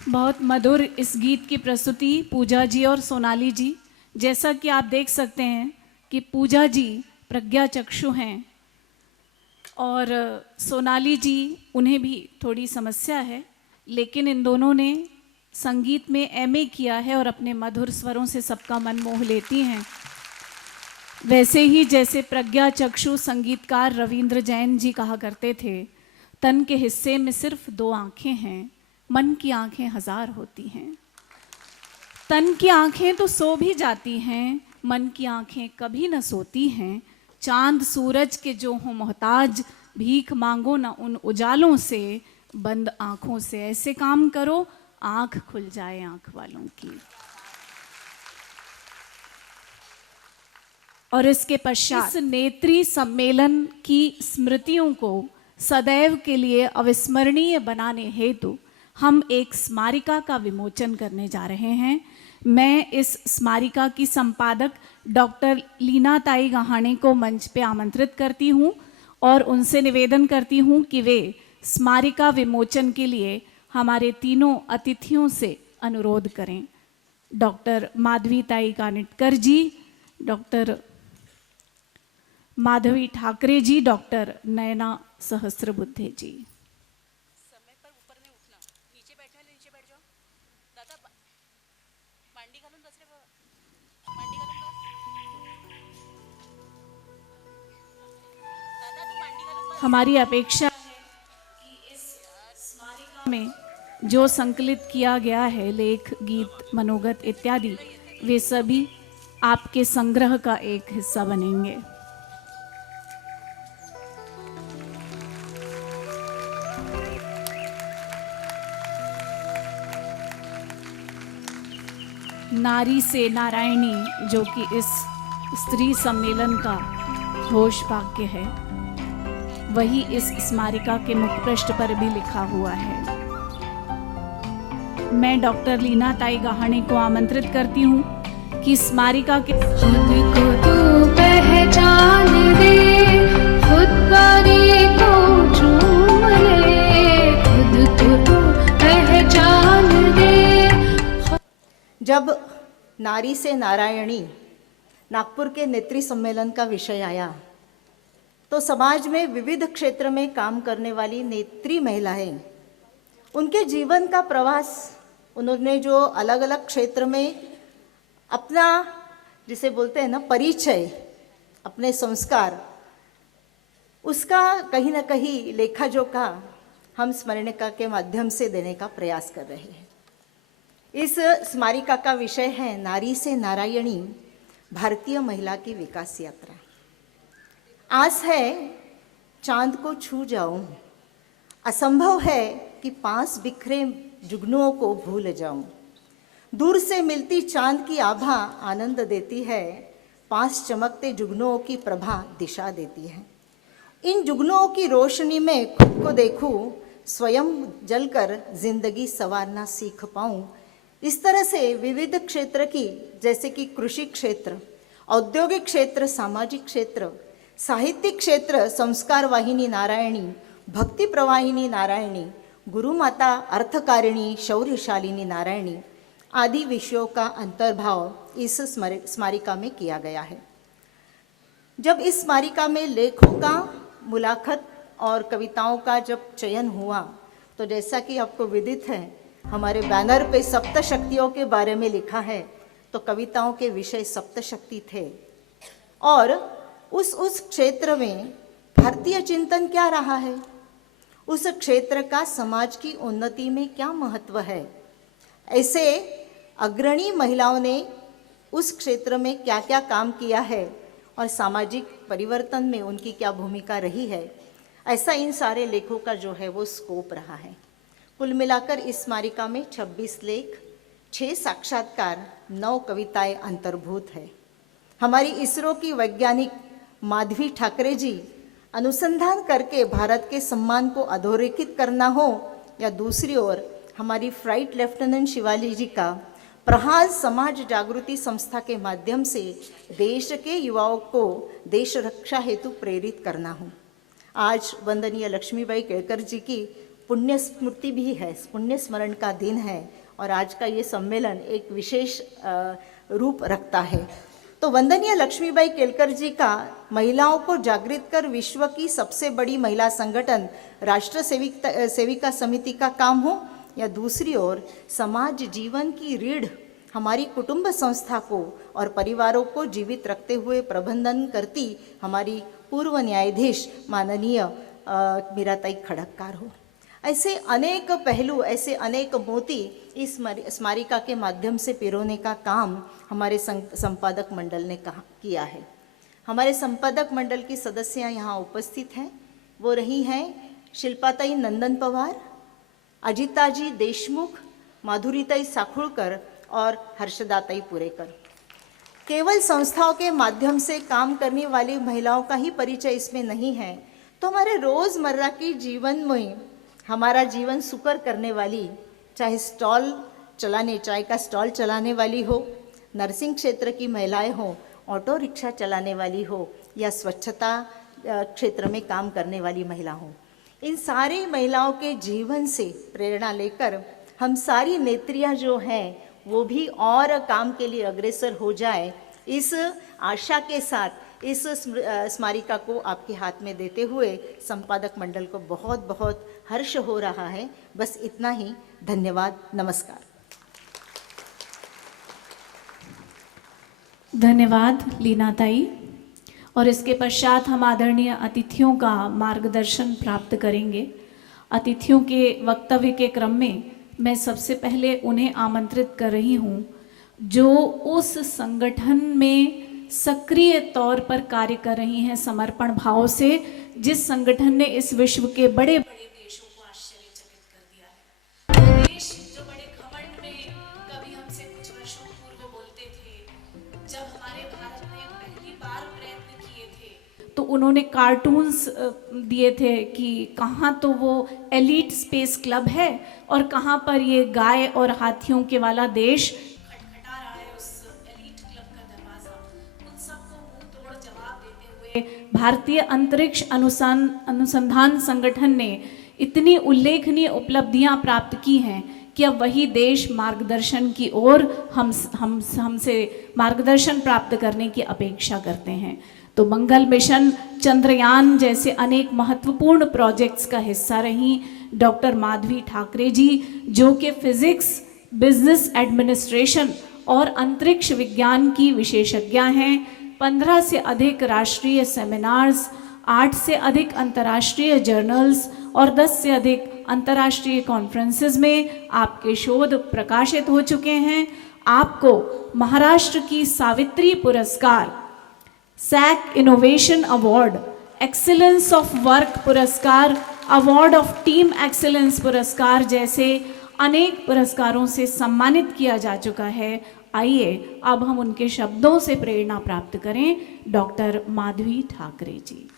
बहुत मधुर इस गीत की प्रस्तुति पूजा जी और सोनाली जी। जैसा कि आप देख सकते हैं कि पूजा जी प्रज्ञा चक्षु हैं और सोनाली जी, उन्हें भी थोड़ी समस्या है, लेकिन इन दोनों ने संगीत में एमए किया है और अपने मधुर स्वरों से सबका मन मोह लेती हैं। वैसे ही जैसे प्रज्ञा चक्षु संगीतकार रविंद्र जैन जी कहा करते थे, तन के हिस्से में सिर्फ 2 आँखें हैं, मन की आँखें 1000 होती हैं। तन की आँखें तो सो भी जाती हैं, मन की आँखें कभी न सोती हैं। चांद सूरज के जो हों मोहताज, भीख मांगो न उन उजालों से, बंद आँखों से ऐसे काम करो आँख खुल जाए आँख वालों की। और इसके पश्चात इस नेत्री सम्मेलन की स्मृतियों को सदैव के लिए अविस्मरणीय बनाने हेतु हम एक स्मारिका का विमोचन करने जा रहे हैं। मैं इस स्मारिका की संपादक डॉक्टर लीना ताई गहाणे को मंच पे आमंत्रित करती हूँ और उनसे निवेदन करती हूँ कि वे स्मारिका विमोचन के लिए हमारे तीनों अतिथियों से अनुरोध करें। डॉक्टर माधवी ताई कानिटकर जी, डॉक्टर माधवी ठाकरे जी, डॉक्टर नयना सहस्त्रबुद्धे जी। समय पर ऊपर नहीं उठना, नीचे बैठा है, नीचे बैठ जाओ दादा। मांडी घालून बस रे बाबा, मांडी घालून बस दादा, तू मांडी घालून बस। हमारी अपेक्षा है कि इस स्मारिका में जो संकलित किया गया है, लेख, गीत, मनोगत इत्यादि, वे सभी आपके संग्रह का एक हिस्सा बनेंगे। नारी से नारायणी, जो कि इस स्त्री सम्मेलन का घोष वाक्य है, वही इस स्मारिका के मुखपृष्ठ पर भी लिखा हुआ है। मैं डॉक्टर लीना ताई गहाणे को आमंत्रित करती हूँ कि स्मारिका के खुद को तू पहचान दे, खुद बारी को चूम ले, खुद को तू पहचान दे। जब नारी से नारायणी नागपुर के नेत्री सम्मेलन का विषय आया तो समाज में विविध क्षेत्र में काम करने वाली नेत्री महिलाएं, उनके जीवन का प्रवास, उन्होंने जो अलग अलग क्षेत्र में अपना, जिसे बोलते हैं ना, परिचय, अपने संस्कार, उसका कहीं ना कहीं लेखा जोखा हम स्मरणिका के माध्यम से देने का प्रयास कर रहे हैं। इस स्मारिका का विषय है नारी से नारायणी, भारतीय महिला की विकास यात्रा। आस है चांद को छू जाऊं, असंभव है कि पास बिखरे जुगनुओं को भूल जाऊं। दूर से मिलती चांद की आभा आनंद देती है, पास चमकते जुगनुओं की प्रभा दिशा देती है। इन जुगनुओं की रोशनी में खुद को देखूं, स्वयं जलकर जिंदगी संवारना सीख पाऊं। इस तरह से विविध क्षेत्र की, जैसे कि कृषि क्षेत्र, औद्योगिक क्षेत्र, सामाजिक क्षेत्र, साहित्यिक क्षेत्र, संस्कार वाहिनी नारायणी, भक्ति प्रवाहिनी नारायणी, गुरु माता अर्थकारिणी, शौर्यशालिनी नारायणी आदि विषयों का अंतर्भाव इस स्मारिका में किया गया है। जब इस स्मारिका में लेखों का मुलाकात और कविताओं का जब चयन हुआ तो जैसा कि आपको विदित है, हमारे बैनर पे सप्तशक्तियों के बारे में लिखा है, तो कविताओं के विषय सप्तशक्ति थे। और उस क्षेत्र में भारतीय चिंतन क्या रहा है, उस क्षेत्र का समाज की उन्नति में क्या महत्व है, ऐसे अग्रणी महिलाओं ने उस क्षेत्र में क्या क्या काम किया है और सामाजिक परिवर्तन में उनकी क्या भूमिका रही है, ऐसा इन सारे लेखों का जो है वो स्कोप रहा है। कुल मिलाकर इस स्मारिका में 26 लेख, 6 साक्षात्कार, 9 कविताएं अंतर्भूत है। हमारी इसरो की वैज्ञानिक माधवी ठाकरे जी अनुसंधान करके भारत के सम्मान को अधोरेखित करना हो, या दूसरी ओर हमारी फ्लाइट लेफ्टिनेंट शिवाली जी का प्रहार समाज जागृति संस्था के माध्यम से देश के युवाओं को देश रक्षा हेतु प्रेरित करना हो। आज वंदनीय लक्ष्मीबाई केळकर जी की पुण्य स्मृति भी है, पुण्य स्मरण का दिन है और आज का ये सम्मेलन एक विशेष रूप रखता है। तो वंदनीय लक्ष्मीबाई केलकर जी का महिलाओं को जागृत कर विश्व की सबसे बड़ी महिला संगठन राष्ट्र सेविका समिति का काम हो, या दूसरी ओर समाज जीवन की रीढ़ हमारी कुटुंब संस्था को और परिवारों को जीवित रखते हुए प्रबंधन करती हमारी पूर्व न्यायाधीश माननीय मीराताई खड़गकार हो। ऐसे अनेक पहलू, ऐसे अनेक मोती इस स्मारिका के माध्यम से पिरोने का काम हमारे संपादक मंडल ने किया है। हमारे संपादक मंडल की सदस्यां यहाँ उपस्थित हैं। वो रही हैं शिल्पाताई नंदन पवार, अजिताजी देशमुख, माधुरीताई साखुड़कर और हर्षदाताई पुरेकर। केवल संस्थाओं के माध्यम से काम करने वाली महिलाओं का ही परिचय इसमें नहीं है, तो हमारे रोज़मर्रा की जीवन में हमारा जीवन सुकर करने वाली, चाहे चाय का स्टॉल चलाने वाली हो, नर्सिंग क्षेत्र की महिलाएं हो, ऑटो रिक्शा चलाने वाली हो, या स्वच्छता क्षेत्र में काम करने वाली महिला हो, इन सारी महिलाओं के जीवन से प्रेरणा लेकर हम सारी नेत्रियां जो हैं वो भी और काम के लिए अग्रसर हो जाए, इस आशा के साथ इस स्मारिका को आपके हाथ में देते हुए संपादक मंडल को बहुत बहुत हर्ष हो रहा है। बस इतना ही। धन्यवाद। नमस्कार। धन्यवाद लीनाताई। और इसके पश्चात हम आदरणीय अतिथियों का मार्गदर्शन प्राप्त करेंगे। अतिथियों के वक्तव्य के क्रम में मैं सबसे पहले उन्हें आमंत्रित कर रही हूँ जो उस संगठन में सक्रिय तौर पर कार्य कर रही हैं समर्पण भाव से, जिस संगठन ने इस विश्व के बड़े बड़े देशों को आश्चर्यचकित कर दिया है। वो देश जो बड़े घमंड में कभी हमसे कुछ वर्षों पूर्व बोलते थे, जब हमारे भारत ने पहली बार प्रयत्न किए थे तो उन्होंने कार्टून्स दिए थे कि कहाँ तो वो एलीट स्पेस क्लब है और कहाँ पर ये गाय और हाथियों के वाला देश खटखटा रहा है उस एलीट क्लब का दरवाजा। उन सबको मुंह तोड़ जवाब देते हुए भारतीय अंतरिक्ष अनुसंधान संगठन ने इतनी उल्लेखनीय उपलब्धियां प्राप्त की हैं कि अब वही देश मार्गदर्शन की ओर हमसे मार्गदर्शन प्राप्त करने की अपेक्षा करते हैं। तो मंगल मिशन, चंद्रयान जैसे अनेक महत्वपूर्ण प्रोजेक्ट्स का हिस्सा रही डॉक्टर माधवी ठाकरे जी, जो कि फिजिक्स, बिजनेस एडमिनिस्ट्रेशन और अंतरिक्ष विज्ञान की विशेषज्ञ हैं। 15 से अधिक राष्ट्रीय सेमिनार्स, 8 से अधिक अंतर्राष्ट्रीय जर्नल्स और 10 से अधिक अंतर्राष्ट्रीय कॉन्फ्रेंसेस में आपके शोध प्रकाशित हो चुके हैं। आपको महाराष्ट्र की सावित्री पुरस्कार, SAC innovation award, excellence of work पुरस्कार, अवार्ड ऑफ टीम एक्सीलेंस पुरस्कार जैसे अनेक पुरस्कारों से सम्मानित किया जा चुका है। आइए अब हम उनके शब्दों से प्रेरणा प्राप्त करें। डॉक्टर माधवी ठाकरे जी।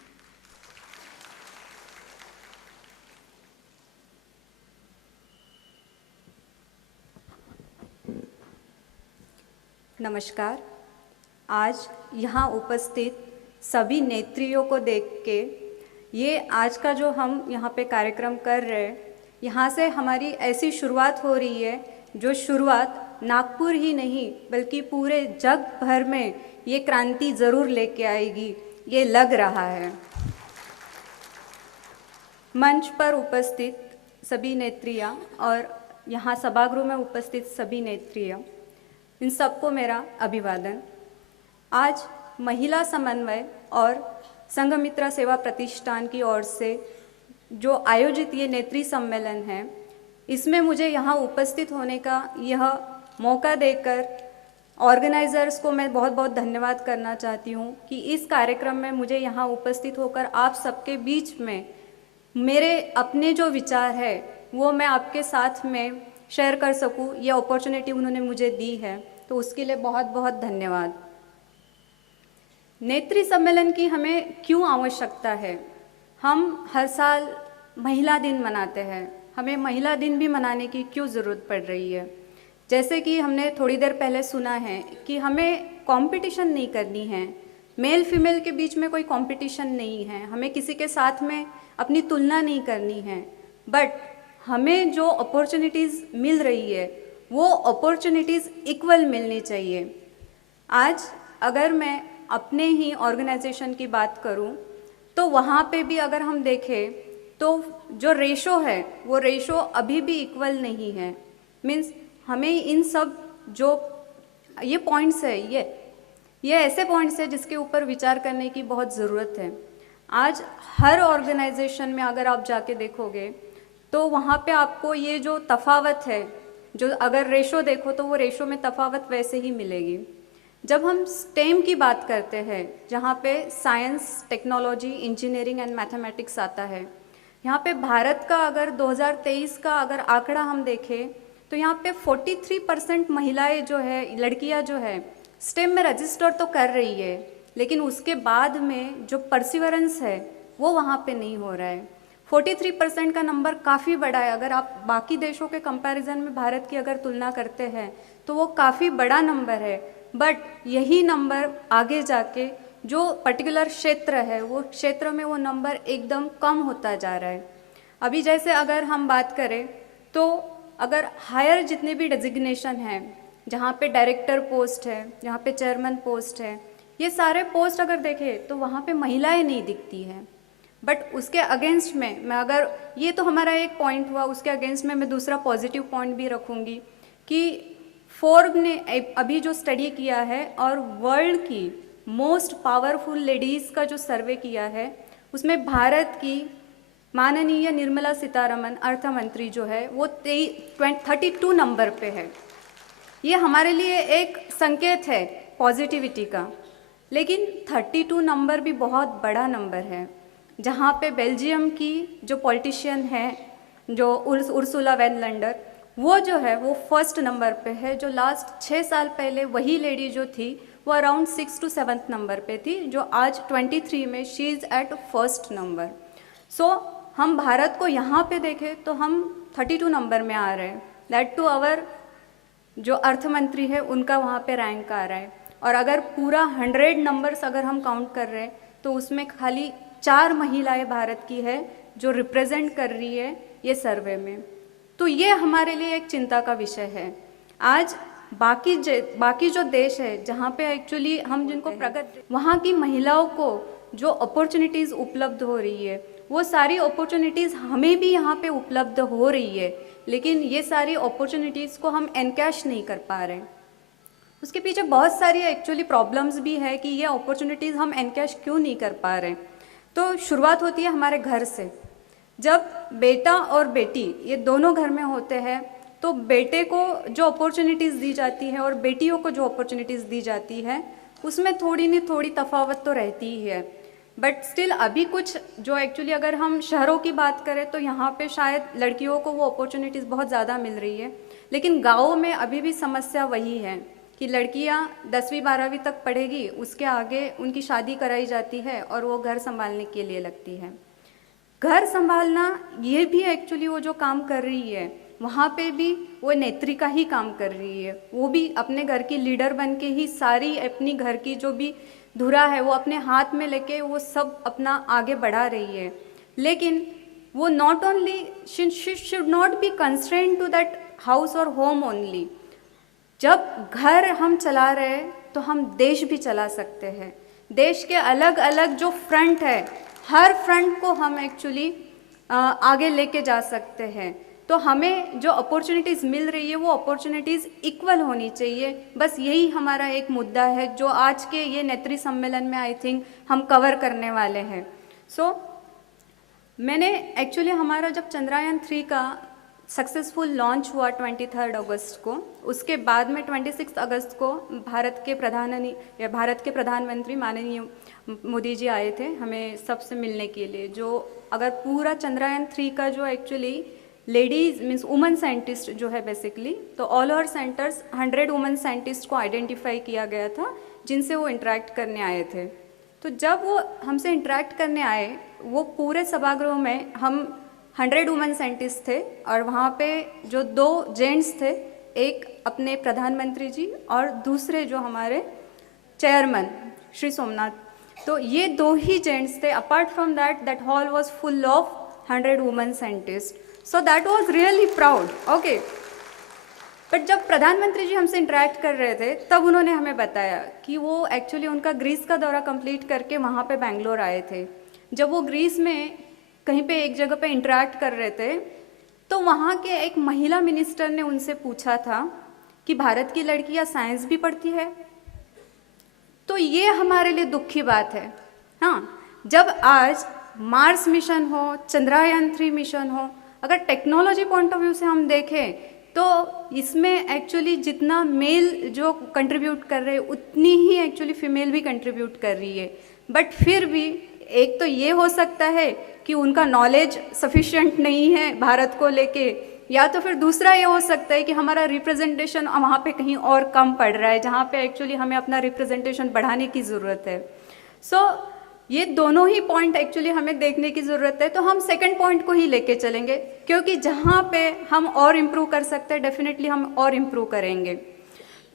नमस्कार। आज यहाँ उपस्थित सभी नेत्रियों को देख के ये आज का जो हम यहाँ पे कार्यक्रम कर रहे हैं, यहाँ से हमारी ऐसी शुरुआत हो रही है जो शुरुआत नागपुर ही नहीं बल्कि पूरे जग भर में ये क्रांति ज़रूर लेके आएगी, ये लग रहा है। मंच पर उपस्थित सभी नेत्रियाँ और यहाँ सभागृह में उपस्थित सभी नेत्रियाँ, इन सबको मेरा अभिवादन। आज महिला समन्वय और संघमित्रा सेवा प्रतिष्ठान की ओर से जो आयोजित ये नेत्री सम्मेलन है, इसमें मुझे यहाँ उपस्थित होने का यह मौका देकर ऑर्गेनाइज़र्स को मैं बहुत बहुत धन्यवाद करना चाहती हूँ कि इस कार्यक्रम में मुझे यहाँ उपस्थित होकर आप सबके बीच में मेरे अपने जो विचार है वो मैं आपके साथ में शेयर कर सकूँ, ये अपॉर्चुनिटी उन्होंने मुझे दी है, तो उसके लिए बहुत बहुत धन्यवाद। नेत्री सम्मेलन की हमें क्यों आवश्यकता है? हम हर साल महिला दिन मनाते हैं, हमें महिला दिन भी मनाने की क्यों ज़रूरत पड़ रही है? जैसे कि हमने थोड़ी देर पहले सुना है कि हमें कंपटीशन नहीं करनी है, मेल फीमेल के बीच में कोई कंपटीशन नहीं है, हमें किसी के साथ में अपनी तुलना नहीं करनी है, बट हमें जो अपॉर्चुनिटीज़ मिल रही है वो अपॉर्चुनिटीज़ इक्वल मिलनी चाहिए। आज अगर मैं अपने ही ऑर्गेनाइजेशन की बात करूं तो वहाँ पे भी अगर हम देखें तो जो रेशो है वो रेशो अभी भी इक्वल नहीं है। मीन्स हमें इन सब जो ये पॉइंट्स है ये ऐसे पॉइंट्स है जिसके ऊपर विचार करने की बहुत ज़रूरत है। आज हर ऑर्गेनाइजेशन में अगर आप जाके देखोगे तो वहाँ पे आपको ये जो तफावत है, जो अगर रेशो देखो तो वो रेशो में तफावत वैसे ही मिलेगी। जब हम स्टेम की बात करते हैं, जहाँ पे science, technology, engineering and mathematics आता है, यहाँ पे भारत का अगर 2023 का अगर आंकड़ा हम देखें तो यहाँ पे 43% महिलाएं जो है, लड़कियाँ जो है स्टेम में रजिस्टर तो कर रही है, लेकिन उसके बाद में जो परसिवरेंस है वो वहाँ पे नहीं हो रहा है। 43% का नंबर काफ़ी बड़ा है। अगर आप बाकी देशों के कंपैरिजन में भारत की अगर तुलना करते हैं तो वो काफ़ी बड़ा नंबर है। बट यही नंबर आगे जाके जो पर्टिकुलर क्षेत्र है वो क्षेत्र में वो नंबर एकदम कम होता जा रहा है। अभी जैसे अगर हम बात करें तो अगर हायर जितने भी डेजिग्नेशन हैं, जहाँ पे डायरेक्टर पोस्ट है, जहाँ पे चेयरमैन पोस्ट है, ये सारे पोस्ट अगर देखें तो वहाँ पे महिलाएं नहीं दिखती हैं। बट उसके अगेंस्ट में मैं अगर, ये तो हमारा एक पॉइंट हुआ, उसके अगेंस्ट में मैं दूसरा पॉजिटिव पॉइंट भी रखूँगी कि फोर्ब ने अभी जो स्टडी किया है और वर्ल्ड की मोस्ट पावरफुल लेडीज़ का जो सर्वे किया है, उसमें भारत की माननीय निर्मला सीतारमन अर्थ मंत्री जो है वो 32 नंबर पे है। ये हमारे लिए एक संकेत है पॉजिटिविटी का। लेकिन 32 नंबर भी बहुत बड़ा नंबर है, जहाँ पे बेल्जियम की जो पॉलिटिशियन है जो उर्सुला वैन लैंडर, वो जो है वो फर्स्ट नंबर पे है। जो लास्ट 6 साल पहले वही लेडी जो थी वो अराउंड 6 to 7 नंबर पे थी, जो आज 23 में she is at first number. So हम भारत को यहाँ पे देखें तो हम 32 नंबर में आ रहे हैं। दैट टू आवर जो अर्थ मंत्री है उनका वहाँ पे रैंक आ रहा है। और अगर पूरा 100 नंबर्स अगर हम काउंट कर रहे हैं तो उसमें खाली 4 महिलाएं भारत की है जो रिप्रेजेंट कर रही है ये सर्वे में। तो ये हमारे लिए एक चिंता का विषय है। आज बाकी जो देश है जहाँ पे एक्चुअली हम जिनको प्रगति, वहाँ की महिलाओं को जो अपॉर्चुनिटीज़ उपलब्ध हो रही है वो सारी अपॉर्चुनिटीज़ हमें भी यहाँ पे उपलब्ध हो रही है, लेकिन ये सारी अपॉर्चुनिटीज़ को हम एनकैश नहीं कर पा रहे हैं। उसके पीछे बहुत सारी एक्चुअली प्रॉब्लम्स भी है कि ये अपॉर्चुनिटीज़ हम एनकैश क्यों नहीं कर पा रहे हैं। तो शुरुआत होती है हमारे घर से। जब बेटा और बेटी ये दोनों घर में होते हैं तो बेटे को जो अपॉर्चुनिटीज़ दी जाती है और बेटियों को जो अपॉर्चुनिटीज़ दी जाती है उसमें थोड़ी नहीं थोड़ी तफावत तो रहती ही है। बट स्टिल अभी कुछ जो एक्चुअली अगर हम शहरों की बात करें तो यहाँ पे शायद लड़कियों को वो अपॉर्चुनिटीज़ बहुत ज़्यादा मिल रही है, लेकिन गाँवों में अभी भी समस्या वही है कि लड़कियाँ 10वीं 12वीं तक पढ़ेगी, उसके आगे उनकी शादी कराई जाती है और वो घर संभालने के लिए लगती है। घर संभालना ये भी एक्चुअली वो जो काम कर रही है वहाँ पे भी वो नेत्री का ही काम कर रही है। वो भी अपने घर की लीडर बन के ही सारी अपनी घर की जो भी धुरा है वो अपने हाथ में लेके वो सब अपना आगे बढ़ा रही है। लेकिन वो not only she should not be constrained to that house और होम ओनली। जब घर हम चला रहे हैं तो हम देश भी चला सकते हैं। देश के अलग अलग जो फ्रंट है, हर फ्रंट को हम एक्चुअली आगे लेके जा सकते हैं। तो हमें जो अपॉर्चुनिटीज़ मिल रही है वो अपॉर्चुनिटीज़ इक्वल होनी चाहिए। बस यही हमारा एक मुद्दा है जो आज के ये नेत्री सम्मेलन में आई थिंक हम कवर करने वाले हैं। सो मैंने एक्चुअली हमारा जब चंद्रयान 3 का सक्सेसफुल लॉन्च हुआ 23 अगस्त को, उसके बाद में 26 अगस्त को भारत के प्रधानमंत्री माननीय मोदी जी आए थे हमें सबसे मिलने के लिए। जो अगर पूरा चंद्रयान 3 का जो actually ladies means women scientist जो है बेसिकली, तो all over centres 100 women scientist को आइडेंटिफाई किया गया था जिनसे वो इंटरेक्ट करने आए थे। तो जब वो हमसे इंटरेक्ट करने आए, वो पूरे सभागृह में हम 100 वुमेन साइंटिस्ट थे और वहाँ पे जो 2 जेंट्स थे, एक अपने प्रधानमंत्री जी और दूसरे जो हमारे चेयरमैन श्री सोमनाथ, तो ये 2 ही जेंट्स थे। Apart from that hall was full of 100 women scientist. So that was really proud. Okay, but जब प्रधानमंत्री जी हमसे इंटरेक्ट कर रहे थे तब उन्होंने हमें बताया कि वो एक्चुअली उनका ग्रीस का दौरा कंप्लीट करके वहाँ पे बेंगलोर आए थे. जब वो ग्रीस में कहीं पे एक जगह पे इंटरेक्ट कर रहे थे तो वहाँ के एक महिला मिनिस्टर ने उनसे पूछा था कि भारत की लड़कियाँ साइंस भी पढ़ती है. तो ये हमारे लिए दुख की बात है. हाँ, जब आज मार्स मिशन हो, चंद्रयान 3 मिशन हो, अगर टेक्नोलॉजी पॉइंट ऑफ व्यू से हम देखें तो इसमें एक्चुअली जितना मेल जो कंट्रीब्यूट कर रहे हैं उतनी ही एक्चुअली फीमेल भी कंट्रीब्यूट कर रही है. बट फिर भी एक तो ये हो सकता है कि उनका नॉलेज सफिशिएंट नहीं है भारत को लेके, या तो फिर दूसरा ये हो सकता है कि हमारा रिप्रेजेंटेशन वहाँ पे कहीं और कम पड़ रहा है जहाँ पे एक्चुअली हमें अपना रिप्रेजेंटेशन बढ़ाने की ज़रूरत है. सो ये दोनों ही पॉइंट एक्चुअली हमें देखने की ज़रूरत है. तो हम सेकंड पॉइंट को ही लेके चलेंगे क्योंकि जहाँ पे हम और इम्प्रूव कर सकते हैं डेफिनेटली हम और इम्प्रूव करेंगे.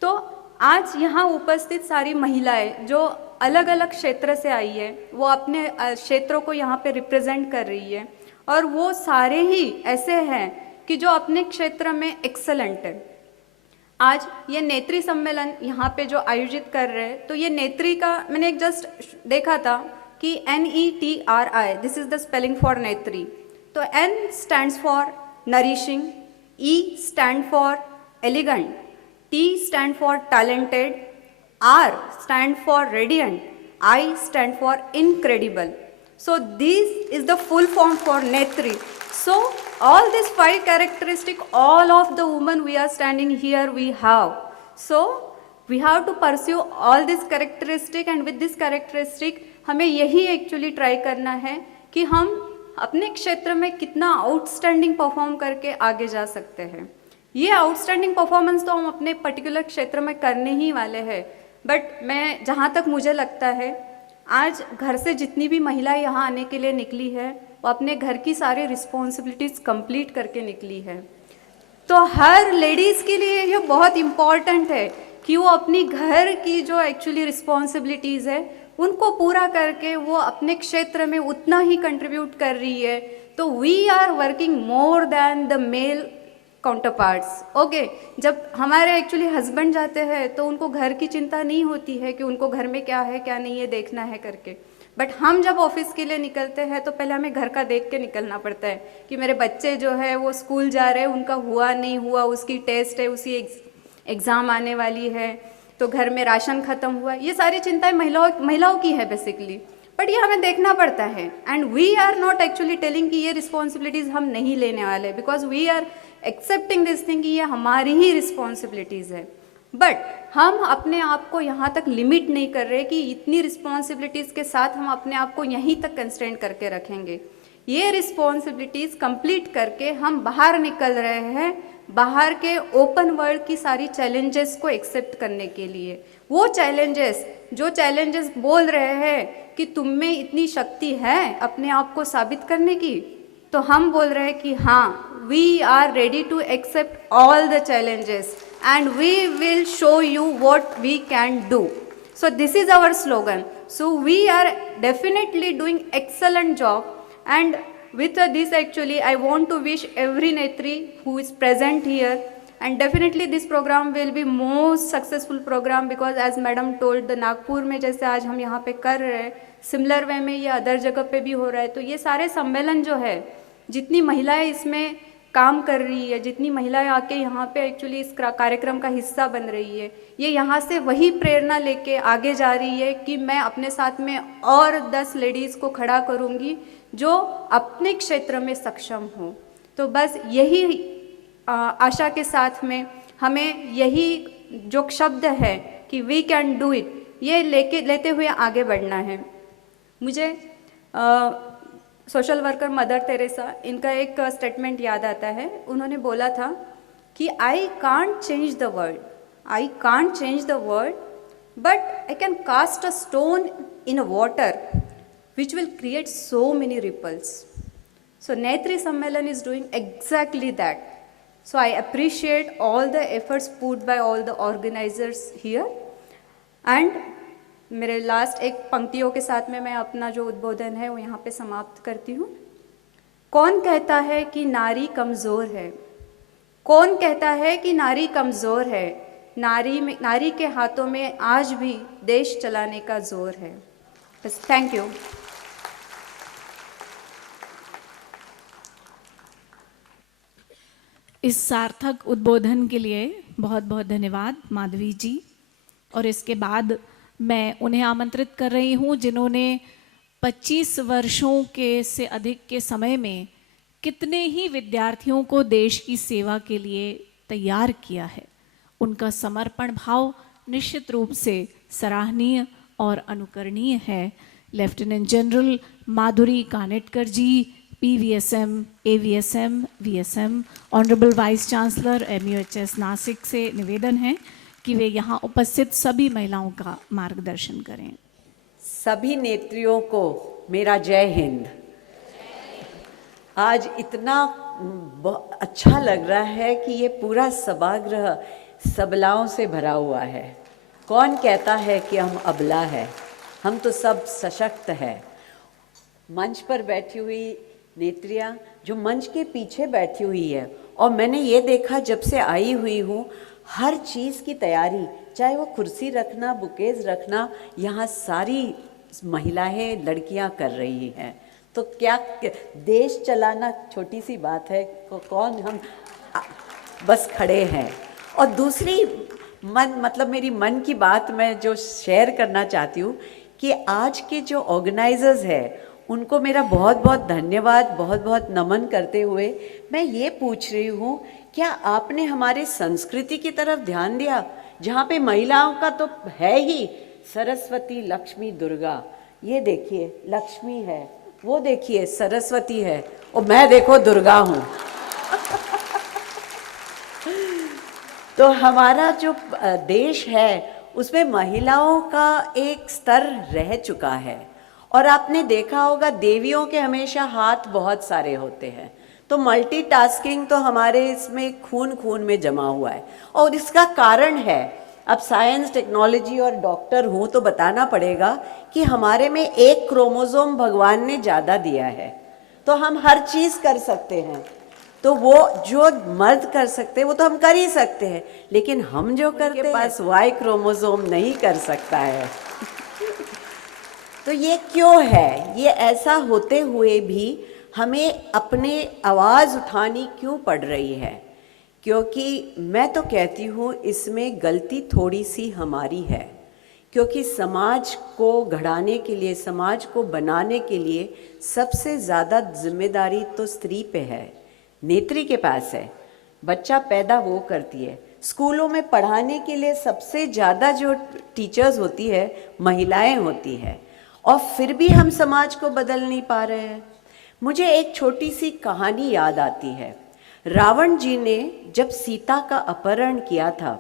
तो आज यहाँ उपस्थित सारी महिलाएं जो अलग अलग क्षेत्र से आई है वो अपने क्षेत्रों को यहाँ पे रिप्रेजेंट कर रही है और वो सारे ही ऐसे हैं कि जो अपने क्षेत्र में एक्सेलेंट है. आज ये नेत्री सम्मेलन यहाँ पे जो आयोजित कर रहे हैं तो ये नेत्री का मैंने एक जस्ट देखा था कि NETRI, this is the spelling for नेत्री. तो N stands for nourishing, E stand for elegant, T stand for talented, R stand for radiant, I stand for incredible. So this is the full form for Netri. So all these 5 characteristics, all of the women we are standing here we have. So we have to pursue all these characteristics and with this characteristic हमें यही actually try करना है कि हम अपने क्षेत्र में कितना आउटस्टैंडिंग परफॉर्म करके आगे जा सकते हैं. ये आउटस्टैंडिंग परफॉर्मेंस तो हम अपने पर्टिकुलर क्षेत्र में करने ही वाले हैं. बट मैं जहाँ तक मुझे लगता है आज घर से जितनी भी महिलाएं यहाँ आने के लिए निकली है वो अपने घर की सारी रिस्पॉन्सिबिलिटीज़ कंप्लीट करके निकली है. तो हर लेडीज़ के लिए ये बहुत इम्पॉर्टेंट है कि वो अपनी घर की जो एक्चुअली रिस्पॉन्सिबिलिटीज़ है उनको पूरा करके वो अपने क्षेत्र में उतना ही कंट्रीब्यूट कर रही है. तो we are working more than the male counterparts. Okay, जब हमारे एक्चुअली हस्बैंड जाते हैं तो उनको घर की चिंता नहीं होती है कि उनको घर में क्या है क्या नहीं है देखना है करके. बट हम जब ऑफिस के लिए निकलते हैं तो पहले हमें घर का देख के निकलना पड़ता है कि मेरे बच्चे जो है वो स्कूल जा रहे हैं, उनका हुआ नहीं हुआ, उसकी टेस्ट है, उसी एग्ज़ाम आने वाली है, तो घर में राशन ख़त्म हुआ. ये सारी चिंताएं महिलाओं की है बेसिकली. बट ये हमें देखना पड़ता है and we are not actually telling कि ये रिस्पॉन्सिबिलिटीज़ हम नहीं लेने वाले because we are accepting this thing कि ये हमारी ही रिस्पॉन्सिबिलिटीज़ है. बट हम अपने आप को यहाँ तक लिमिट नहीं कर रहे कि इतनी रिस्पॉन्सिबिलिटीज़ के साथ हम अपने आप को यहीं तक कंस्ट्रेंट करके रखेंगे. ये रिस्पॉन्सिबिलिटीज़ कंप्लीट करके हम बाहर निकल रहे हैं, बाहर के ओपन वर्ल्ड की सारी चैलेंजेस को एक्सेप्ट करने के लिए. वो जो चैलेंजेस बोल रहे हैं कि तुम में इतनी शक्ति है अपने आप को साबित करने की, तो हम बोल रहे हैं कि हाँ, we are ready to accept all the challenges and we will show you what we can do. So this is our slogan. So we are definitely doing excellent job and with this actually I want to wish every Netri who is present here and definitely this program will be most successful program because as madam told the Nagpur में जैसे आज हम यहाँ पे कर रहे हैं similar way में ये अदर जगह पे भी हो रहा है. तो ये सारे सम्मेलन जो है जितनी महिलाएं इसमें काम कर रही है, जितनी महिलाएं आके यहाँ पे एक्चुअली इस कार्यक्रम का हिस्सा बन रही है, ये यहाँ से वही प्रेरणा लेके आगे जा रही है कि मैं अपने साथ में और 10 लेडीज़ को खड़ा करूँगी जो अपने क्षेत्र में सक्षम हो. तो बस यही आशा के साथ में हमें यही जो शब्द है कि वी कैन डू इट, ये लेते हुए आगे बढ़ना है. मुझे सोशल वर्कर मदर टेरेसा इनका एक स्टेटमेंट याद आता है. उन्होंने बोला था कि I can't change the world but I can cast a stone in a water which will create so many ripples. So Netri Sammelan is doing exactly that. So I appreciate all the efforts put by all the organizers here and मेरे last एक पंक्तियों के साथ में मैं अपना जो उद्बोधन है वो यहाँ पे समाप्त करती हूँ. कौन कहता है कि नारी कमज़ोर है? कौन कहता है कि नारी कमज़ोर है? नारी के हाथों में आज भी देश चलाने का जोर है। बस, थैंक यू। इस सार्थक उद्बोधन के लिए बहुत बहुत धन्यवाद माधवी जी। और इसके बाद मैं उन्हें आमंत्रित कर रही हूँ जिन्होंने 25 वर्षों के से अधिक के समय में कितने ही विद्यार्थियों को देश की सेवा के लिए तैयार किया है। उनका समर्पण भाव निश्चित रूप से सराहनीय और अनुकरणीय है। लेफ्टिनेंट जनरल माधुरी कानेटकर जी, PVSM, AVSM, VSM, honourable vice chancellor MUHS Nashik से निवेदन है कि वे यहाँ उपस्थित सभी महिलाओं का मार्गदर्शन करें। सभी नेत्रियों को मेरा जय हिंद। आज इतना अच्छा लग रहा है कि ये पूरा सभागृह सबलाओं से भरा हुआ है। कौन कहता है कि हम अबला है? हम तो सब सशक्त है। मंच पर बैठी हुई नेत्रियाँ जो मंच के पीछे बैठी हुई है, और मैंने ये देखा जब से आई हुई हूँ, हर चीज़ की तैयारी, चाहे वो कुर्सी रखना, बुकेज रखना, यहाँ सारी महिलाएं लड़कियाँ कर रही हैं। तो क्या देश चलाना छोटी सी बात है? कौन हम बस खड़े हैं। और दूसरी मतलब मेरी मन की बात मैं जो शेयर करना चाहती हूँ कि आज के जो ऑर्गेनाइजर्स हैं उनको मेरा बहुत बहुत धन्यवाद, बहुत बहुत नमन करते हुए मैं ये पूछ रही हूँ, क्या आपने हमारे संस्कृति की तरफ ध्यान दिया, जहाँ पे महिलाओं का तो है ही सरस्वती, लक्ष्मी, दुर्गा। ये देखिए लक्ष्मी है, वो देखिए सरस्वती है, और मैं देखो दुर्गा हूँ। तो हमारा जो देश है उसमें महिलाओं का एक स्तर रह चुका है। और आपने देखा होगा देवियों के हमेशा हाथ बहुत सारे होते हैं, तो मल्टीटास्किंग तो हमारे इसमें खून खून में जमा हुआ है। और इसका कारण है, अब साइंस, टेक्नोलॉजी और डॉक्टर हूँ तो बताना पड़ेगा कि हमारे में एक क्रोमोसोम भगवान ने ज़्यादा दिया है, तो हम हर चीज़ कर सकते हैं। तो वो जो मर्द कर सकते हैं वो तो हम कर ही सकते हैं, लेकिन हम जो करते हैं पास Y क्रोमोसोम नहीं कर सकता है। तो ये क्यों है? ये ऐसा होते हुए भी हमें अपने आवाज़ उठानी क्यों पड़ रही है? क्योंकि मैं तो कहती हूँ इसमें गलती थोड़ी सी हमारी है, क्योंकि समाज को घड़ाने के लिए, समाज को बनाने के लिए सबसे ज़्यादा जिम्मेदारी तो स्त्री पे है, नेत्री के पास है। बच्चा पैदा वो करती है। स्कूलों में पढ़ाने के लिए सबसे ज़्यादा जो टीचर्स होती है महिलाएं होती है, और फिर भी हम समाज को बदल नहीं पा रहे हैं। मुझे एक छोटी सी कहानी याद आती है। रावण जी ने जब सीता का अपहरण किया था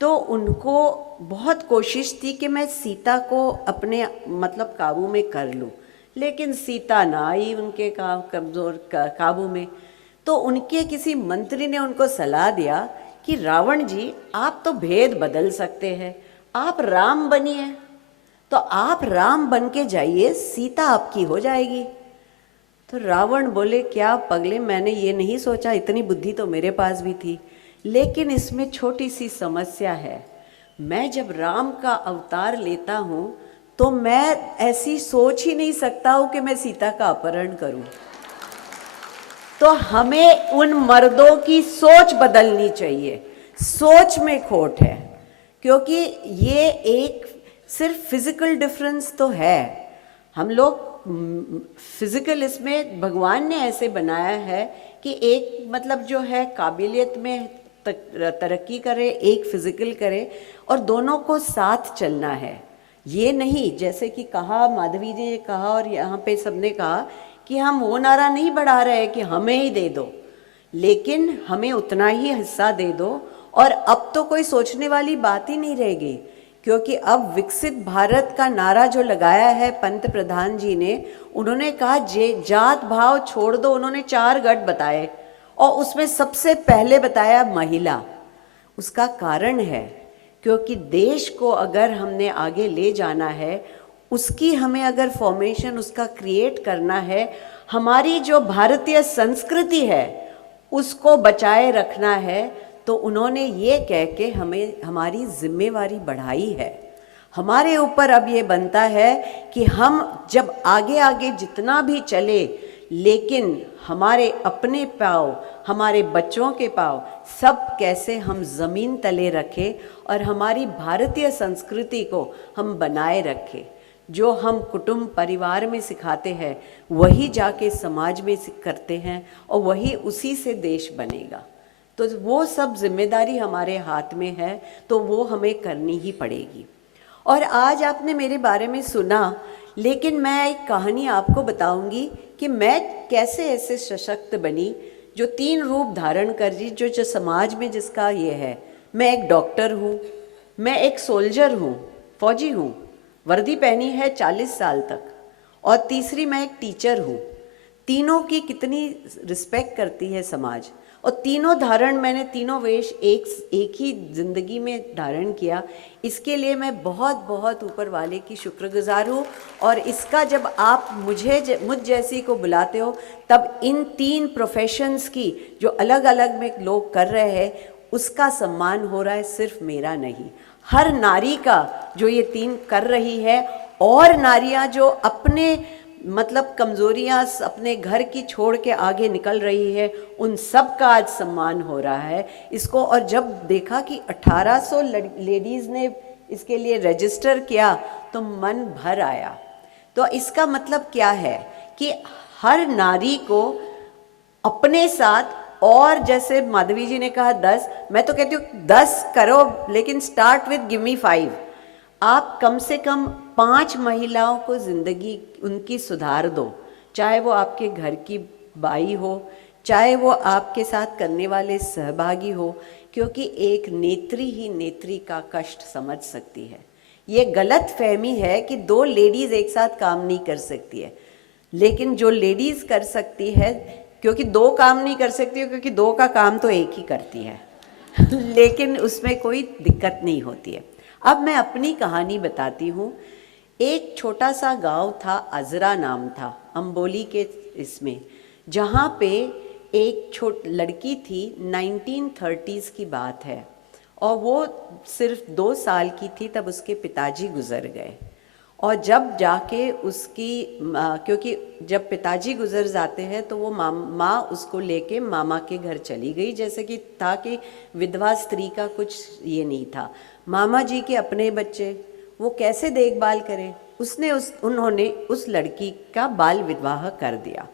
तो उनको बहुत कोशिश थी कि मैं सीता को अपने मतलब काबू में कर लूं, लेकिन सीता ना आई उनके कमज़ोर काबू में। तो उनके किसी मंत्री ने उनको सलाह दिया कि रावण जी आप तो भेद बदल सकते हैं, आप राम बनिए। तो आप राम बन के जाइए, सीता आपकी हो जाएगी। तो रावण बोले क्या पगले, मैंने ये नहीं सोचा, इतनी बुद्धि तो मेरे पास भी थी, लेकिन इसमें छोटी सी समस्या है। मैं जब राम का अवतार लेता हूँ तो मैं ऐसी सोच ही नहीं सकता हूँ कि मैं सीता का अपहरण करूँ। तो हमें उन मर्दों की सोच बदलनी चाहिए। सोच में खोट है, क्योंकि ये एक सिर्फ फिजिकल डिफरेंस तो है। हम लोग फिजिकल, इसमें भगवान ने ऐसे बनाया है कि एक मतलब जो है काबिलियत में तरक्की करे, एक फिजिकल करे, और दोनों को साथ चलना है। ये नहीं जैसे कि कहा माधवी जी ने कहा और यहाँ पे सबने कहा कि हम वो नारा नहीं बढ़ा रहे कि हमें ही दे दो, लेकिन हमें उतना ही हिस्सा दे दो। और अब तो कोई सोचने वाली बात ही नहीं रहेगी, क्योंकि अब विकसित भारत का नारा जो लगाया है पंत प्रधान जी ने, उन्होंने कहा जात भाव छोड़ दो। उन्होंने 4 गढ़ बताए और उसमें सबसे पहले बताया महिला। उसका कारण है क्योंकि देश को अगर हमने आगे ले जाना है, उसकी हमें अगर फॉर्मेशन उसका क्रिएट करना है, हमारी जो भारतीय संस्कृति है उसको बचाए रखना है, तो उन्होंने ये कह के हमें हमारी जिम्मेवारी बढ़ाई है। हमारे ऊपर अब ये बनता है कि हम जब आगे आगे जितना भी चले, लेकिन हमारे अपने पाँव, हमारे बच्चों के पाँव सब कैसे हम ज़मीन तले रखें और हमारी भारतीय संस्कृति को हम बनाए रखें। जो हम कुटुंब परिवार में सिखाते हैं वही जाके समाज में करते हैं और वही उसी से देश बनेगा। तो वो सब जिम्मेदारी हमारे हाथ में है, तो वो हमें करनी ही पड़ेगी। और आज आपने मेरे बारे में सुना, लेकिन मैं एक कहानी आपको बताऊंगी कि मैं कैसे ऐसे सशक्त बनी, जो 3 रूप धारण कर रही, जो समाज में जिसका ये है। मैं एक डॉक्टर हूँ, मैं एक सोल्जर हूँ, फौजी हूँ, वर्दी पहनी है 40 साल तक, और तीसरी मैं एक टीचर हूँ। तीनों की कितनी रिस्पेक्ट करती है समाज, और तीनों धारण मैंने तीनों वेश एक ही जिंदगी में धारण किया। इसके लिए मैं बहुत बहुत ऊपर वाले की शुक्रगुजार हूँ। और इसका जब आप मुझ जैसी को बुलाते हो, तब इन 3 प्रोफेशंस की जो अलग अलग में लोग कर रहे हैं उसका सम्मान हो रहा है, सिर्फ मेरा नहीं, हर नारी का जो ये 3 कर रही है। और नारियां जो अपने मतलब कमज़ोरियाँ अपने घर की छोड़ के आगे निकल रही है, उन सब का आज सम्मान हो रहा है इसको। और जब देखा कि 1800 लेडीज़ ने इसके लिए रजिस्टर किया तो मन भर आया। तो इसका मतलब क्या है कि हर नारी को अपने साथ, और जैसे माधवी जी ने कहा 10, मैं तो कहती हूँ 10 करो, लेकिन स्टार्ट विद गिव मी 5। आप कम से कम 5 महिलाओं को ज़िंदगी उनकी सुधार दो, चाहे वो आपके घर की बाई हो, चाहे वो आपके साथ करने वाले सहभागी हो, क्योंकि एक नेत्री ही नेत्री का कष्ट समझ सकती है। ये गलत फहमी है कि 2 लेडीज़ एक साथ काम नहीं कर सकती है, लेकिन जो लेडीज़ कर सकती है, क्योंकि 2 काम नहीं कर सकती है, क्योंकि 2 का काम तो एक ही करती है लेकिन उसमें कोई दिक्कत नहीं होती है। अब मैं अपनी कहानी बताती हूँ। एक छोटा सा गांव था, अजरा नाम था, अंबोली के इसमें, जहाँ पे एक लड़की थी, 1930s की बात है, और वो सिर्फ 2 साल की थी तब उसके पिताजी गुजर गए। और जब जाके उसकी क्योंकि जब पिताजी गुजर जाते हैं तो वो माँ उसको लेके मामा के घर चली गई, जैसे कि था कि विधवा स्त्री का कुछ ये नहीं था। मामा जी के अपने बच्चे, वो कैसे देखभाल करें, उन्होंने उस लड़की का बाल विवाह कर दिया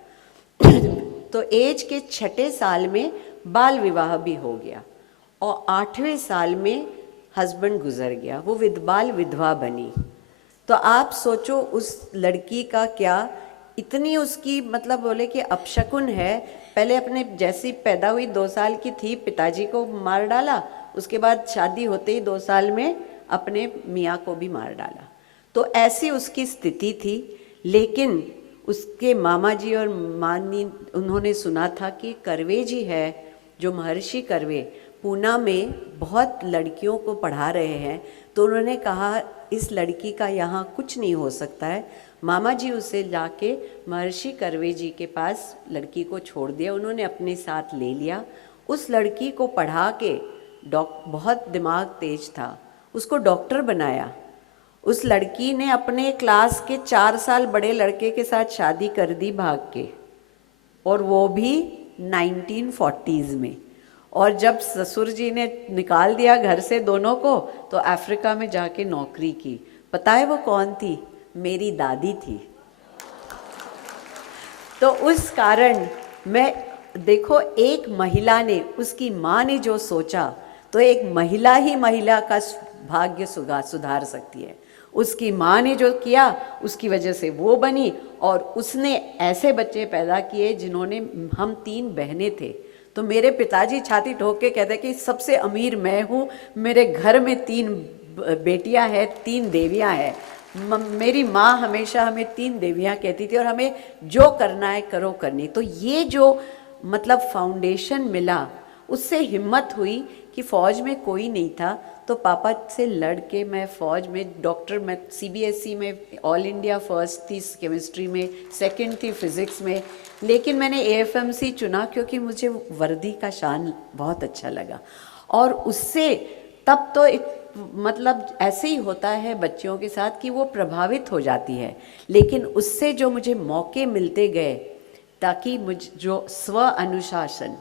तो एज के 6ठे साल में बाल विवाह भी हो गया, और 8वें साल में हस्बैंड गुजर गया, वो बाल विधवा बनी। तो आप सोचो उस लड़की का क्या, इतनी उसकी मतलब बोले कि अपशकुन है। पहले अपने जैसी पैदा हुई 2 साल की थी, पिताजी को मार डाला, उसके बाद शादी होते ही 2 साल में अपने मियाँ को भी मार डाला। तो ऐसी उसकी स्थिति थी। लेकिन उसके मामा जी और मानी, उन्होंने सुना था कि कर्वे जी है, जो महर्षि कर्वे पूना में बहुत लड़कियों को पढ़ा रहे हैं, तो उन्होंने कहा इस लड़की का यहाँ कुछ नहीं हो सकता है। मामा जी उसे जाके महर्षि कर्वे जी के पास लड़की को छोड़ दिया, उन्होंने अपने साथ ले लिया। उस लड़की को पढ़ा के बहुत दिमाग तेज था, उसको डॉक्टर बनाया। उस लड़की ने अपने क्लास के 4 साल बड़े लड़के के साथ शादी कर दी भाग के, और वो भी 1940s में। और जब ससुर जी ने निकाल दिया घर से दोनों को, तो अफ्रीका में जाके नौकरी की। पता है वो कौन थी? मेरी दादी थी। तो उस कारण मैं देखो, एक महिला ने, उसकी माँ ने जो सोचा, तो एक महिला ही महिला का भाग्य सुधार सकती है। उसकी माँ ने जो किया उसकी वजह से वो बनी, और उसने ऐसे बच्चे पैदा किए जिन्होंने, हम 3 बहनें थे, तो मेरे पिताजी छाती ठोक के कहते कि सबसे अमीर मैं हूँ, मेरे घर में 3 बेटियाँ हैं, 3 देवियाँ हैं। मेरी माँ हमेशा हमें 3 देवियाँ कहती थी, और हमें जो करना है करो करनी। तो ये जो मतलब फाउंडेशन मिला, उससे हिम्मत हुई कि फ़ौज में कोई नहीं था, तो पापा से लड़ के मैं फ़ौज में डॉक्टर, मैं CBSE में ऑल इंडिया फर्स्ट थी केमिस्ट्री में, सेकंड थी फिज़िक्स में, लेकिन मैंने AFMC चुना क्योंकि मुझे वर्दी का शान बहुत अच्छा लगा। और उससे तब तो एक मतलब ऐसे ही होता है बच्चियों के साथ कि वो प्रभावित हो जाती है, लेकिन उससे जो मुझे मौके मिलते गए ताकि मुझ जो स्व अनुशासन,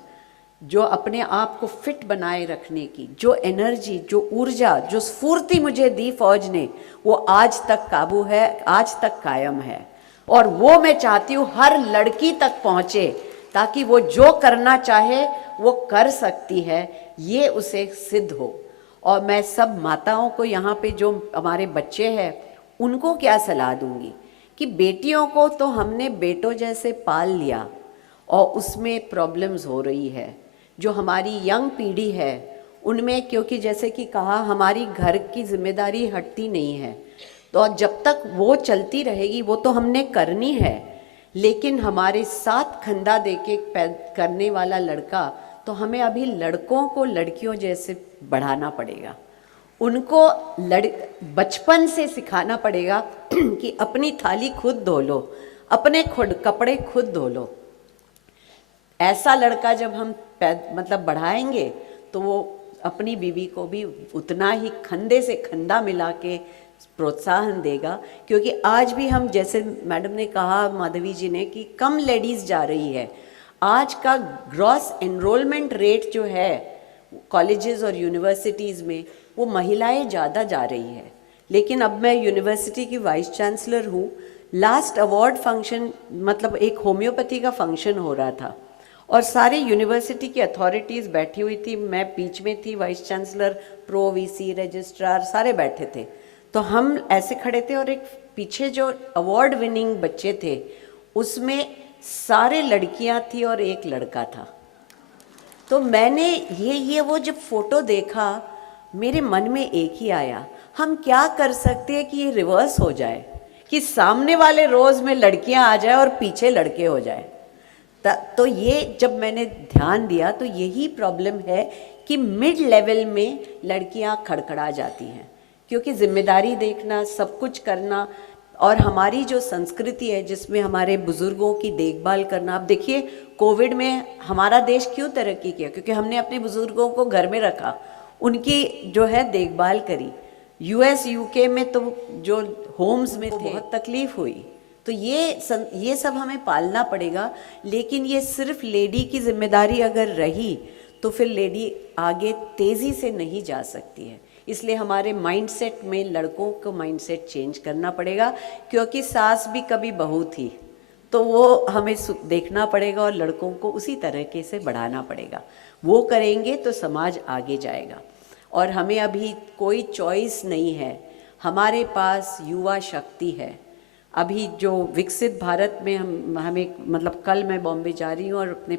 जो अपने आप को फिट बनाए रखने की जो एनर्जी, जो ऊर्जा, जो स्फूर्ति मुझे दी फौज ने, वो आज तक काबू है, आज तक कायम है। और वो मैं चाहती हूँ हर लड़की तक पहुँचे, ताकि वो जो करना चाहे वो कर सकती है, ये उसे सिद्ध हो। और मैं सब माताओं को यहाँ पे जो हमारे बच्चे हैं उनको क्या सलाह दूंगी कि बेटियों को तो हमने बेटों जैसे पाल लिया और उसमें प्रॉब्लम्स हो रही है। जो हमारी यंग पीढ़ी है उनमें, क्योंकि जैसे कि कहा, हमारी घर की जिम्मेदारी हटती नहीं है, तो जब तक वो चलती रहेगी वो तो हमने करनी है, लेकिन हमारे साथ खंदा देके करने वाला लड़का, तो हमें अभी लड़कों को लड़कियों जैसे बढ़ाना पड़ेगा। उनको बचपन से सिखाना पड़ेगा कि अपनी थाली खुद धो लो, अपने खुद कपड़े खुद धो लो। ऐसा लड़का जब हम मतलब बढ़ाएंगे तो वो अपनी बीवी को भी उतना ही खंदे से खंदा मिला के प्रोत्साहन देगा। क्योंकि आज भी हम, जैसे मैडम ने कहा, माधवी जी ने, कि कम लेडीज़ जा रही है। आज का ग्रॉस एनरोलमेंट रेट जो है कॉलेजेस और यूनिवर्सिटीज़ में, वो महिलाएं ज़्यादा जा रही है। लेकिन अब मैं यूनिवर्सिटी की वाइस चांसलर हूँ। लास्ट अवार्ड फंक्शन, मतलब एक होम्योपैथी का फंक्शन हो रहा था और सारे यूनिवर्सिटी की अथॉरिटीज़ बैठी हुई थी, मैं बीच में थी, vice chancellor, pro VC, registrar सारे बैठे थे। तो हम ऐसे खड़े थे और एक पीछे जो अवार्ड विनिंग बच्चे थे उसमें सारे लड़कियां थी और एक लड़का था। तो मैंने ये वो जब फोटो देखा, मेरे मन में एक ही आया, हम क्या कर सकते हैं कि ये रिवर्स हो जाए, कि सामने वाले रोज़ में लड़कियां आ जाए और पीछे लड़के हो जाए। तो ये जब मैंने ध्यान दिया तो यही प्रॉब्लम है कि मिड लेवल में लड़कियां खड़खड़ा जाती हैं, क्योंकि जिम्मेदारी देखना, सब कुछ करना, और हमारी जो संस्कृति है जिसमें हमारे बुज़ुर्गों की देखभाल करना। अब देखिए कोविड में हमारा देश क्यों तरक्की किया, क्योंकि हमने अपने बुज़ुर्गों को घर में रखा, उनकी जो है देखभाल करी। US UK में तो जो होम्स में थे, बहुत तकलीफ हुई। तो ये सब हमें पालना पड़ेगा। लेकिन ये सिर्फ लेडी की जिम्मेदारी अगर रही तो फिर लेडी आगे तेज़ी से नहीं जा सकती है। इसलिए हमारे माइंडसेट में लड़कों को माइंडसेट चेंज करना पड़ेगा, क्योंकि सास भी कभी बहू थी, तो वो हमें देखना पड़ेगा और लड़कों को उसी तरीके से बढ़ाना पड़ेगा। वो करेंगे तो समाज आगे जाएगा। और हमें अभी कोई चॉइस नहीं है, हमारे पास युवा शक्ति है। अभी जो विकसित भारत में हमें मतलब कल मैं बॉम्बे जा रही हूँ और अपने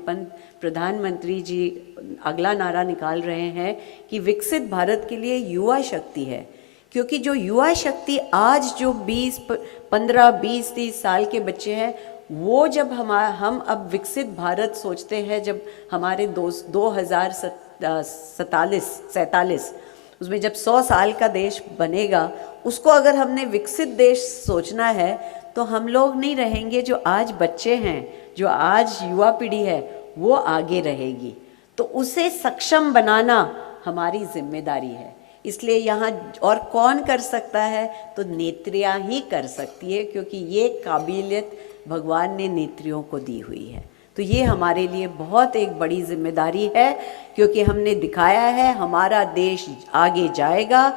प्रधानमंत्री जी अगला नारा निकाल रहे हैं कि विकसित भारत के लिए युवा शक्ति है। क्योंकि जो युवा शक्ति आज जो 15, 20, 30 साल के बच्चे हैं, वो जब हम अब विकसित भारत सोचते हैं, जब हमारे 2047 उसमें जब 100 साल का देश बनेगा, उसको अगर हमने विकसित देश सोचना है तो हम लोग नहीं रहेंगे। जो आज बच्चे हैं, जो आज युवा पीढ़ी है, वो आगे रहेगी। तो उसे सक्षम बनाना हमारी जिम्मेदारी है। इसलिए यहाँ और कौन कर सकता है, तो नेत्रियाँ ही कर सकती है, क्योंकि ये काबिलियत भगवान ने नेत्रियों को दी हुई है। तो ये हमारे लिए बहुत एक बड़ी जिम्मेदारी है, क्योंकि हमने दिखाया है हमारा देश आगे जाएगा।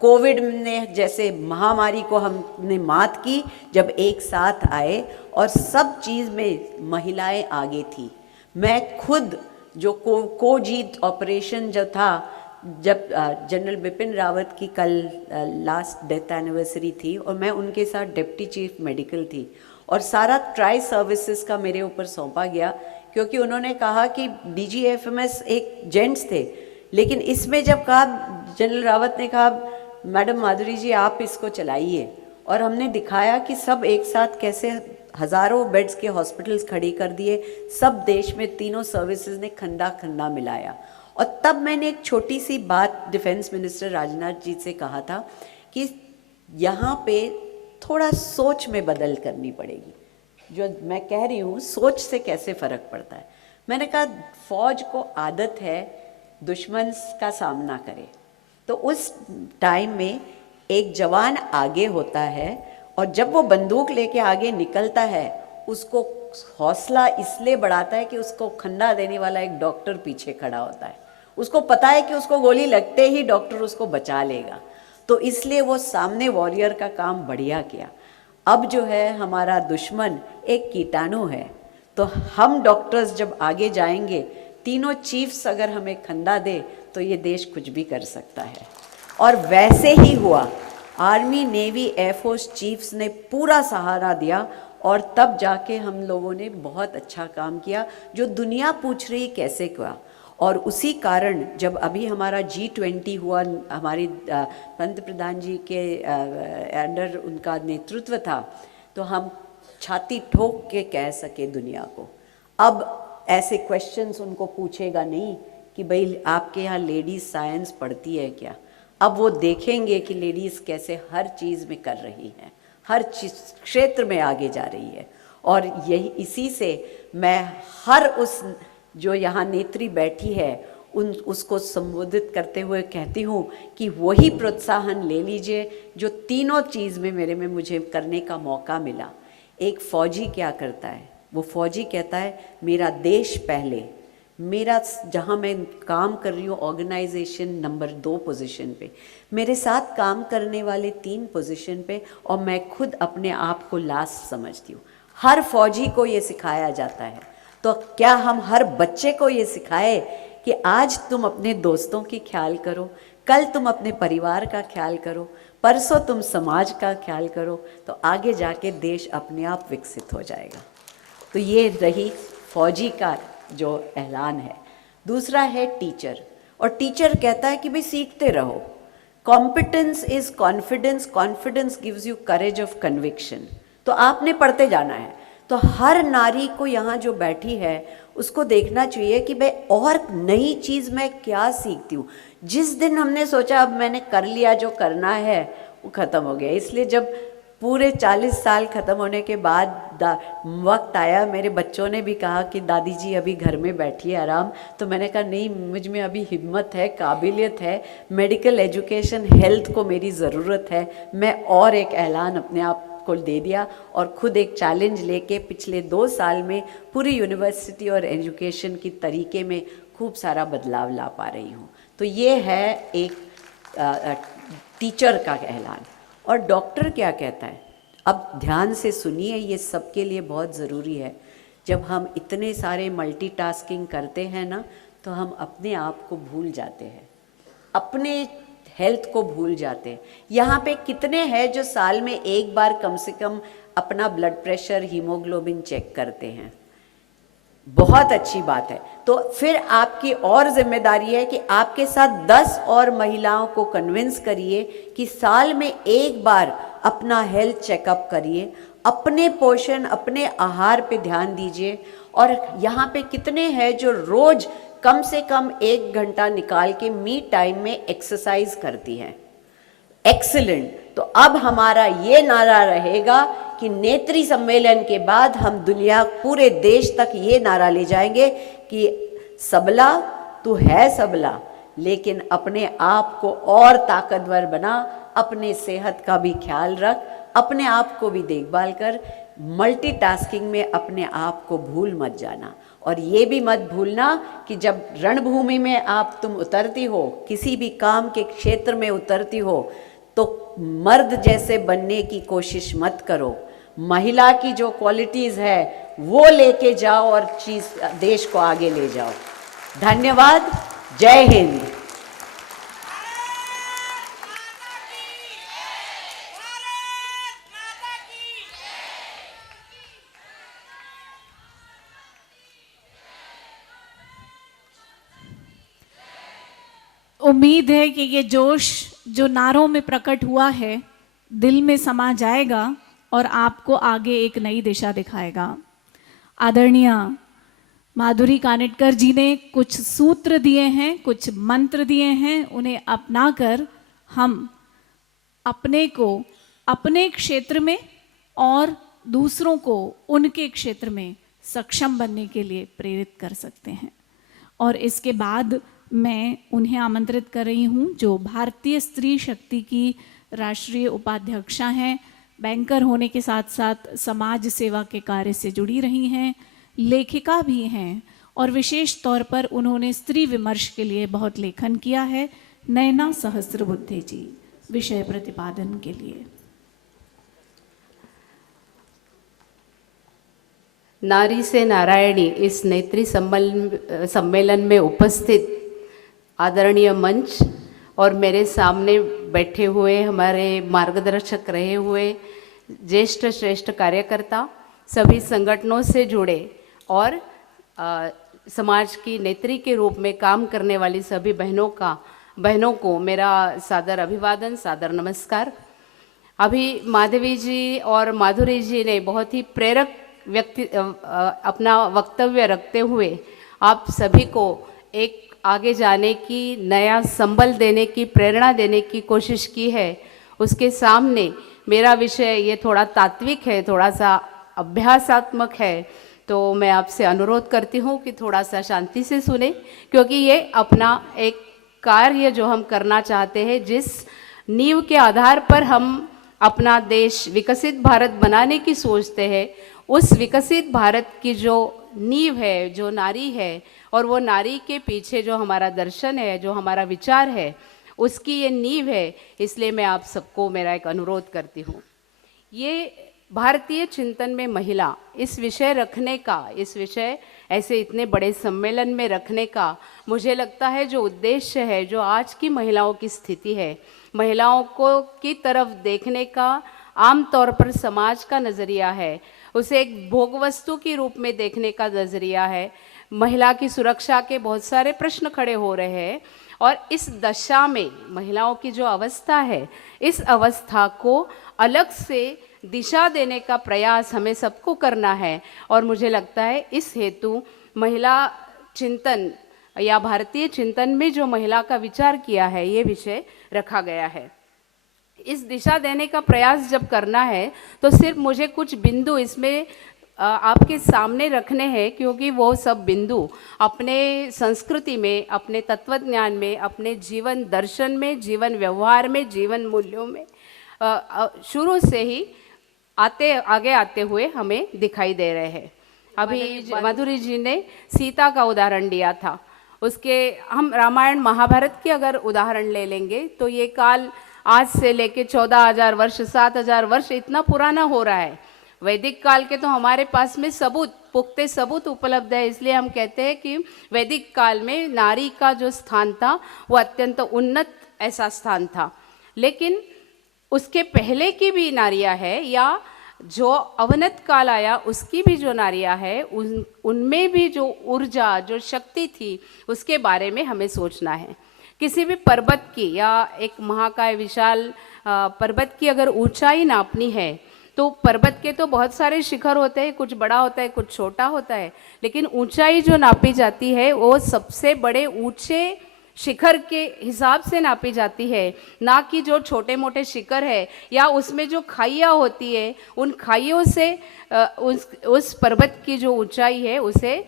कोविड ने जैसे महामारी को हमने मात की, जब एक साथ आए और सब चीज़ में महिलाएं आगे थी। मैं खुद जो कोजीत ऑपरेशन जो था, जब जनरल बिपिन रावत की कल लास्ट डेथ एनिवर्सरी थी और मैं उनके साथ डिप्टी चीफ मेडिकल थी, और सारा ट्राई सर्विसेज का मेरे ऊपर सौंपा गया, क्योंकि उन्होंने कहा कि DGFMS एक जेंट्स थे, लेकिन इसमें जब कहा, जनरल रावत ने कहा मैडम माधुरी जी आप इसको चलाइए, और हमने दिखाया कि सब एक साथ कैसे हज़ारों बेड्स के हॉस्पिटल्स खड़ी कर दिए। सब देश में तीनों सर्विसेज ने खंडा खंडा मिलाया, और तब मैंने एक छोटी सी बात डिफेंस मिनिस्टर राजनाथ जी से कहा था कि यहाँ पे थोड़ा सोच में बदल करनी पड़ेगी। जो मैं कह रही हूँ सोच से कैसे फ़र्क पड़ता है। मैंने कहा फौज को आदत है दुश्मन का सामना करे, तो उस टाइम में एक जवान आगे होता है और जब वो बंदूक लेके आगे निकलता है उसको हौसला इसलिए बढ़ाता है कि उसको खन्ना देने वाला एक डॉक्टर पीछे खड़ा होता है। उसको पता है कि उसको गोली लगते ही डॉक्टर उसको बचा लेगा, तो इसलिए वो सामने वॉरियर का काम बढ़िया किया। अब जो है हमारा दुश्मन एक कीटाणु है, तो हम डॉक्टर्स जब आगे जाएंगे, तीनों चीफ्स अगर हमें खंदा दे तो ये देश कुछ भी कर सकता है। और वैसे ही हुआ, आर्मी नेवी एयरफोर्स चीफ्स ने पूरा सहारा दिया और तब जाके हम लोगों ने बहुत अच्छा काम किया जो दुनिया पूछ रही कैसे किया। और उसी कारण जब अभी हमारा G20 हुआ, हमारी पंत प्रधान जी के अंडर उनका नेतृत्व था, तो हम छाती ठोक के कह सके दुनिया को, अब ऐसे क्वेश्चंस उनको पूछेगा नहीं कि भाई आपके यहाँ लेडीज़ साइंस पढ़ती है क्या। अब वो देखेंगे कि लेडीज़ कैसे हर चीज़ में कर रही हैं, हर चीज क्षेत्र में आगे जा रही है। और यही इसी से मैं हर उस जो यहाँ नेत्री बैठी है उसको संबोधित करते हुए कहती हूँ कि वही प्रोत्साहन ले लीजिए जो तीनों चीज़ में मुझे करने का मौका मिला। एक फौजी क्या करता है, वो फौजी कहता है मेरा देश पहले, मेरा जहाँ मैं काम कर रही हूँ ऑर्गेनाइजेशन नंबर 2 पोजीशन पे, मेरे साथ काम करने वाले 3 पोजीशन पे, और मैं खुद अपने आप को लास्ट समझती हूँ। हर फौजी को ये सिखाया जाता है, तो क्या हम हर बच्चे को ये सिखाए कि आज तुम अपने दोस्तों की ख्याल करो, कल तुम अपने परिवार का ख्याल करो, परसों तुम समाज का ख्याल करो, तो आगे जाके देश अपने आप विकसित हो जाएगा। तो ये रही फौजी का जो ऐलान है। दूसरा है टीचर, और टीचर कहता है कि भाई सीखते रहो। Competence is confidence, confidence gives you courage of conviction. तो आपने पढ़ते जाना है। तो हर नारी को यहाँ जो बैठी है उसको देखना चाहिए कि भाई और नई चीज़ मैं क्या सीखती हूँ। जिस दिन हमने सोचा अब मैंने कर लिया जो करना है वो ख़त्म हो गया। इसलिए जब पूरे 40 साल ख़त्म होने के बाद वक्त आया, मेरे बच्चों ने भी कहा कि दादी जी अभी घर में बैठिए आराम, तो मैंने कहा नहीं, मुझ में अभी हिम्मत है, काबिलियत है, मेडिकल एजुकेशन हेल्थ को मेरी ज़रूरत है। मैं और एक ऐलान अपने आप को दे दिया और खुद एक चैलेंज लेके पिछले 2 साल में पूरी यूनिवर्सिटी और एजुकेशन की तरीके में खूब सारा बदलाव ला पा रही हूँ। तो ये है एक टीचर का ऐलान। और डॉक्टर क्या कहता है, अब ध्यान से सुनिए, ये सबके लिए बहुत ज़रूरी है। जब हम इतने सारे मल्टीटास्किंग करते हैं ना, तो हम अपने आप को भूल जाते हैं, अपने हेल्थ को भूल जाते हैं। यहाँ पे कितने हैं जो साल में एक बार कम से कम अपना ब्लड प्रेशर, हीमोग्लोबिन चेक करते हैं? बहुत अच्छी बात है। तो फिर आपकी और जिम्मेदारी है कि आपके साथ 10 और महिलाओं को कन्विंस करिए कि साल में एक बार अपना हेल्थ चेकअप करिए, अपने पोषण, अपने आहार पे ध्यान दीजिए। और यहाँ पे कितने हैं जो रोज कम से कम 1 घंटा निकाल के मी टाइम में एक्सरसाइज करती हैं? एक्सीलेंट। तो अब हमारा ये नारा रहेगा कि नेत्री सम्मेलन के बाद हम दुनिया, पूरे देश तक ये नारा ले जाएंगे कि सबला तू है सबला, लेकिन अपने आप को और ताकतवर बना, अपने सेहत का भी ख्याल रख, अपने आप को भी देखभाल कर, मल्टीटास्किंग में अपने आप को भूल मत जाना। और ये भी मत भूलना कि जब रणभूमि में आप तुम उतरती हो, किसी भी काम के क्षेत्र में उतरती हो, तो मर्द जैसे बनने की कोशिश मत करो। महिला की जो क्वालिटीज़ है वो लेके जाओ और देश को आगे ले जाओ। धन्यवाद। जय हिंद। उम्मीद है कि ये जोश जो नारों में प्रकट हुआ है दिल में समा जाएगा और आपको आगे एक नई दिशा दिखाएगा। आदरणीय माधुरी कानिटकर जी ने कुछ सूत्र दिए हैं, कुछ मंत्र दिए हैं, उन्हें अपनाकर हम अपने को अपने क्षेत्र में और दूसरों को उनके क्षेत्र में सक्षम बनने के लिए प्रेरित कर सकते हैं। और इसके बाद मैं उन्हें आमंत्रित कर रही हूँ जो भारतीय स्त्री शक्ति की राष्ट्रीय उपाध्यक्षा हैं, बैंकर होने के साथ साथ समाज सेवा के कार्य से जुड़ी रही हैं, लेखिका भी हैं और विशेष तौर पर उन्होंने स्त्री विमर्श के लिए बहुत लेखन किया है। नयना सहस्त्रबुद्धे जी विषय प्रतिपादन के लिए। नारी से नारायणी इस नेत्री सम्मेलन में उपस्थित आदरणीय मंच और मेरे सामने बैठे हुए हमारे मार्गदर्शक रहे हुए ज्येष्ठ श्रेष्ठ कार्यकर्ता, सभी संगठनों से जुड़े और समाज की नेत्री के रूप में काम करने वाली सभी बहनों को मेरा सादर अभिवादन, सादर नमस्कार। अभी माधवी जी और माधुरी जी ने बहुत ही प्रेरक अपना वक्तव्य रखते हुए आप सभी को एक आगे जाने की, नया संबल देने की, प्रेरणा देने की कोशिश की है। उसके सामने मेरा विषय ये थोड़ा तात्विक है, थोड़ा सा अभ्यासात्मक है, तो मैं आपसे अनुरोध करती हूँ कि थोड़ा सा शांति से सुने, क्योंकि ये अपना एक कार्य जो हम करना चाहते हैं, जिस नींव के आधार पर हम अपना देश विकसित भारत बनाने की सोचते हैं, उस विकसित भारत की जो नींव है, जो नारी है, और वो नारी के पीछे जो हमारा दर्शन है, जो हमारा विचार है, उसकी ये नींव है। इसलिए मैं आप सबको मेरा एक अनुरोध करती हूँ, ये भारतीय चिंतन में महिला इस विषय रखने का, इस विषय ऐसे इतने बड़े सम्मेलन में रखने का मुझे लगता है जो उद्देश्य है, जो आज की महिलाओं की स्थिति है, महिलाओं को की तरफ देखने का आम तौर पर समाज का नज़रिया है, उसे एक भोग वस्तु के रूप में देखने का नज़रिया है। महिला की सुरक्षा के बहुत सारे प्रश्न खड़े हो रहे हैं और इस दशा में महिलाओं की जो अवस्था है, इस अवस्था को अलग से दिशा देने का प्रयास हमें सबको करना है। और मुझे लगता है इस हेतु महिला चिंतन या भारतीय चिंतन में जो महिला का विचार किया है, ये विषय रखा गया है। इस दिशा देने का प्रयास जब करना है तो सिर्फ मुझे कुछ बिंदु इसमें आपके सामने रखने हैं, क्योंकि वो सब बिंदु अपने संस्कृति में, अपने तत्वज्ञान में, अपने जीवन दर्शन में, जीवन व्यवहार में, जीवन मूल्यों में शुरू से ही आगे आते हुए हमें दिखाई दे रहे हैं। अभी माधुरी जी ने सीता का उदाहरण दिया था, उसके हम रामायण महाभारत के अगर उदाहरण ले लेंगे तो ये काल आज से लेके 14,000 वर्ष, 7,000 वर्ष इतना पुराना हो रहा है। वैदिक काल के तो हमारे पास में पुख्ते सबूत उपलब्ध है। इसलिए हम कहते हैं कि वैदिक काल में नारी का जो स्थान था वो अत्यंत उन्नत ऐसा स्थान था। लेकिन उसके पहले की भी नारियां है, या जो अवनत काल आया उसकी भी जो नारियां है, उनमें भी जो ऊर्जा, जो शक्ति थी, उसके बारे में हमें सोचना है। किसी भी पर्वत की या एक महाकाय विशाल पर्वत की अगर ऊंचाई नापनी है तो पर्वत के तो बहुत सारे शिखर होते हैं, कुछ बड़ा होता है, कुछ छोटा होता है, लेकिन ऊंचाई जो नापी जाती है वो सबसे बड़े ऊंचे शिखर के हिसाब से नापी जाती है, ना कि जो छोटे मोटे शिखर है या उसमें जो खाइयाँ होती है, उन खाइयों से उस पर्वत की जो ऊंचाई है उसे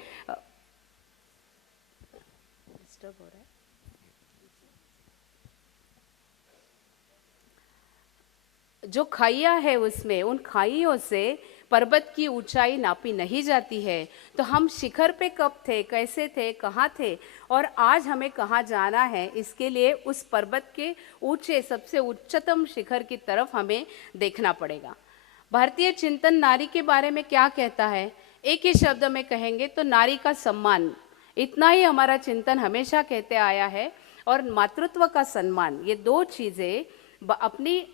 जो खाइयाँ है उसमें, उन खाइयों से पर्वत की ऊंचाई नापी नहीं जाती है। तो हम शिखर पे कब थे, कैसे थे, कहाँ थे और आज हमें कहाँ जाना है, इसके लिए उस पर्वत के ऊंचे, सबसे उच्चतम शिखर की तरफ हमें देखना पड़ेगा। भारतीय चिंतन नारी के बारे में क्या कहता है, एक ही शब्द में कहेंगे तो नारी का सम्मान, इतना ही हमारा चिंतन हमेशा कहते आया है। और मातृत्व का सम्मान, ये दो चीज़ें अपनी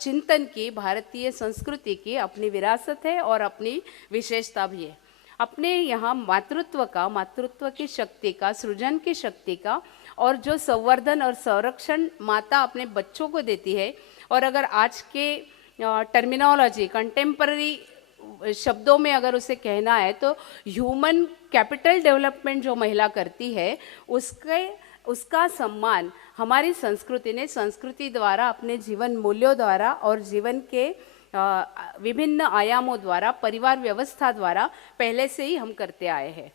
चिंतन की, भारतीय संस्कृति की अपनी विरासत है और अपनी विशेषता भी है। अपने यहाँ मातृत्व की शक्ति का, सृजन की शक्ति का, और जो संवर्धन और संरक्षण माता अपने बच्चों को देती है। और अगर आज के टर्मिनोलॉजी, कंटेम्पररी शब्दों में अगर उसे कहना है तो ह्यूमन कैपिटल डेवलपमेंट जो महिला करती है उसका सम्मान हमारी संस्कृति ने संस्कृति द्वारा, अपने जीवन मूल्यों द्वारा और जीवन के विभिन्न आयामों द्वारा, परिवार व्यवस्था द्वारा पहले से ही हम करते आए हैं।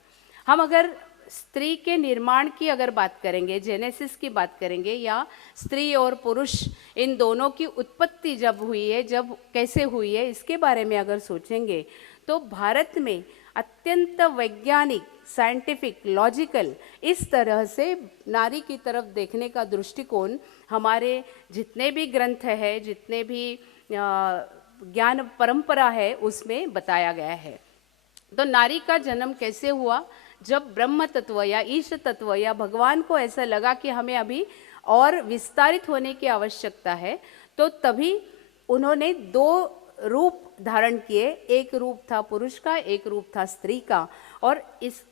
हम अगर स्त्री के निर्माण की अगर बात करेंगे, जेनेसिस की बात करेंगे, या स्त्री और पुरुष इन दोनों की उत्पत्ति जब हुई है, जब कैसे हुई है, इसके बारे में अगर सोचेंगे तो भारत में अत्यंत वैज्ञानिक, साइंटिफिक, लॉजिकल इस तरह से नारी की तरफ देखने का दृष्टिकोण हमारे जितने भी ग्रंथ है, जितने भी ज्ञान परंपरा है, उसमें बताया गया है। तो नारी का जन्म कैसे हुआ? जब ब्रह्म तत्व या ईश तत्व या भगवान को ऐसा लगा कि हमें अभी और विस्तारित होने की आवश्यकता है, तो तभी उन्होंने 2 रूप धारण किए। एक रूप था पुरुष का, एक रूप था स्त्री का। और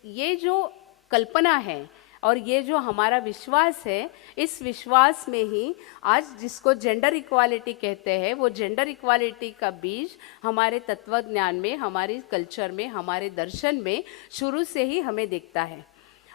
ये जो कल्पना है और ये जो हमारा विश्वास है, इस विश्वास में ही आज जिसको जेंडर इक्वालिटी कहते हैं, वो जेंडर इक्वालिटी का बीज हमारे तत्वज्ञान में, हमारी कल्चर में, हमारे दर्शन में शुरू से ही हमें दिखता है।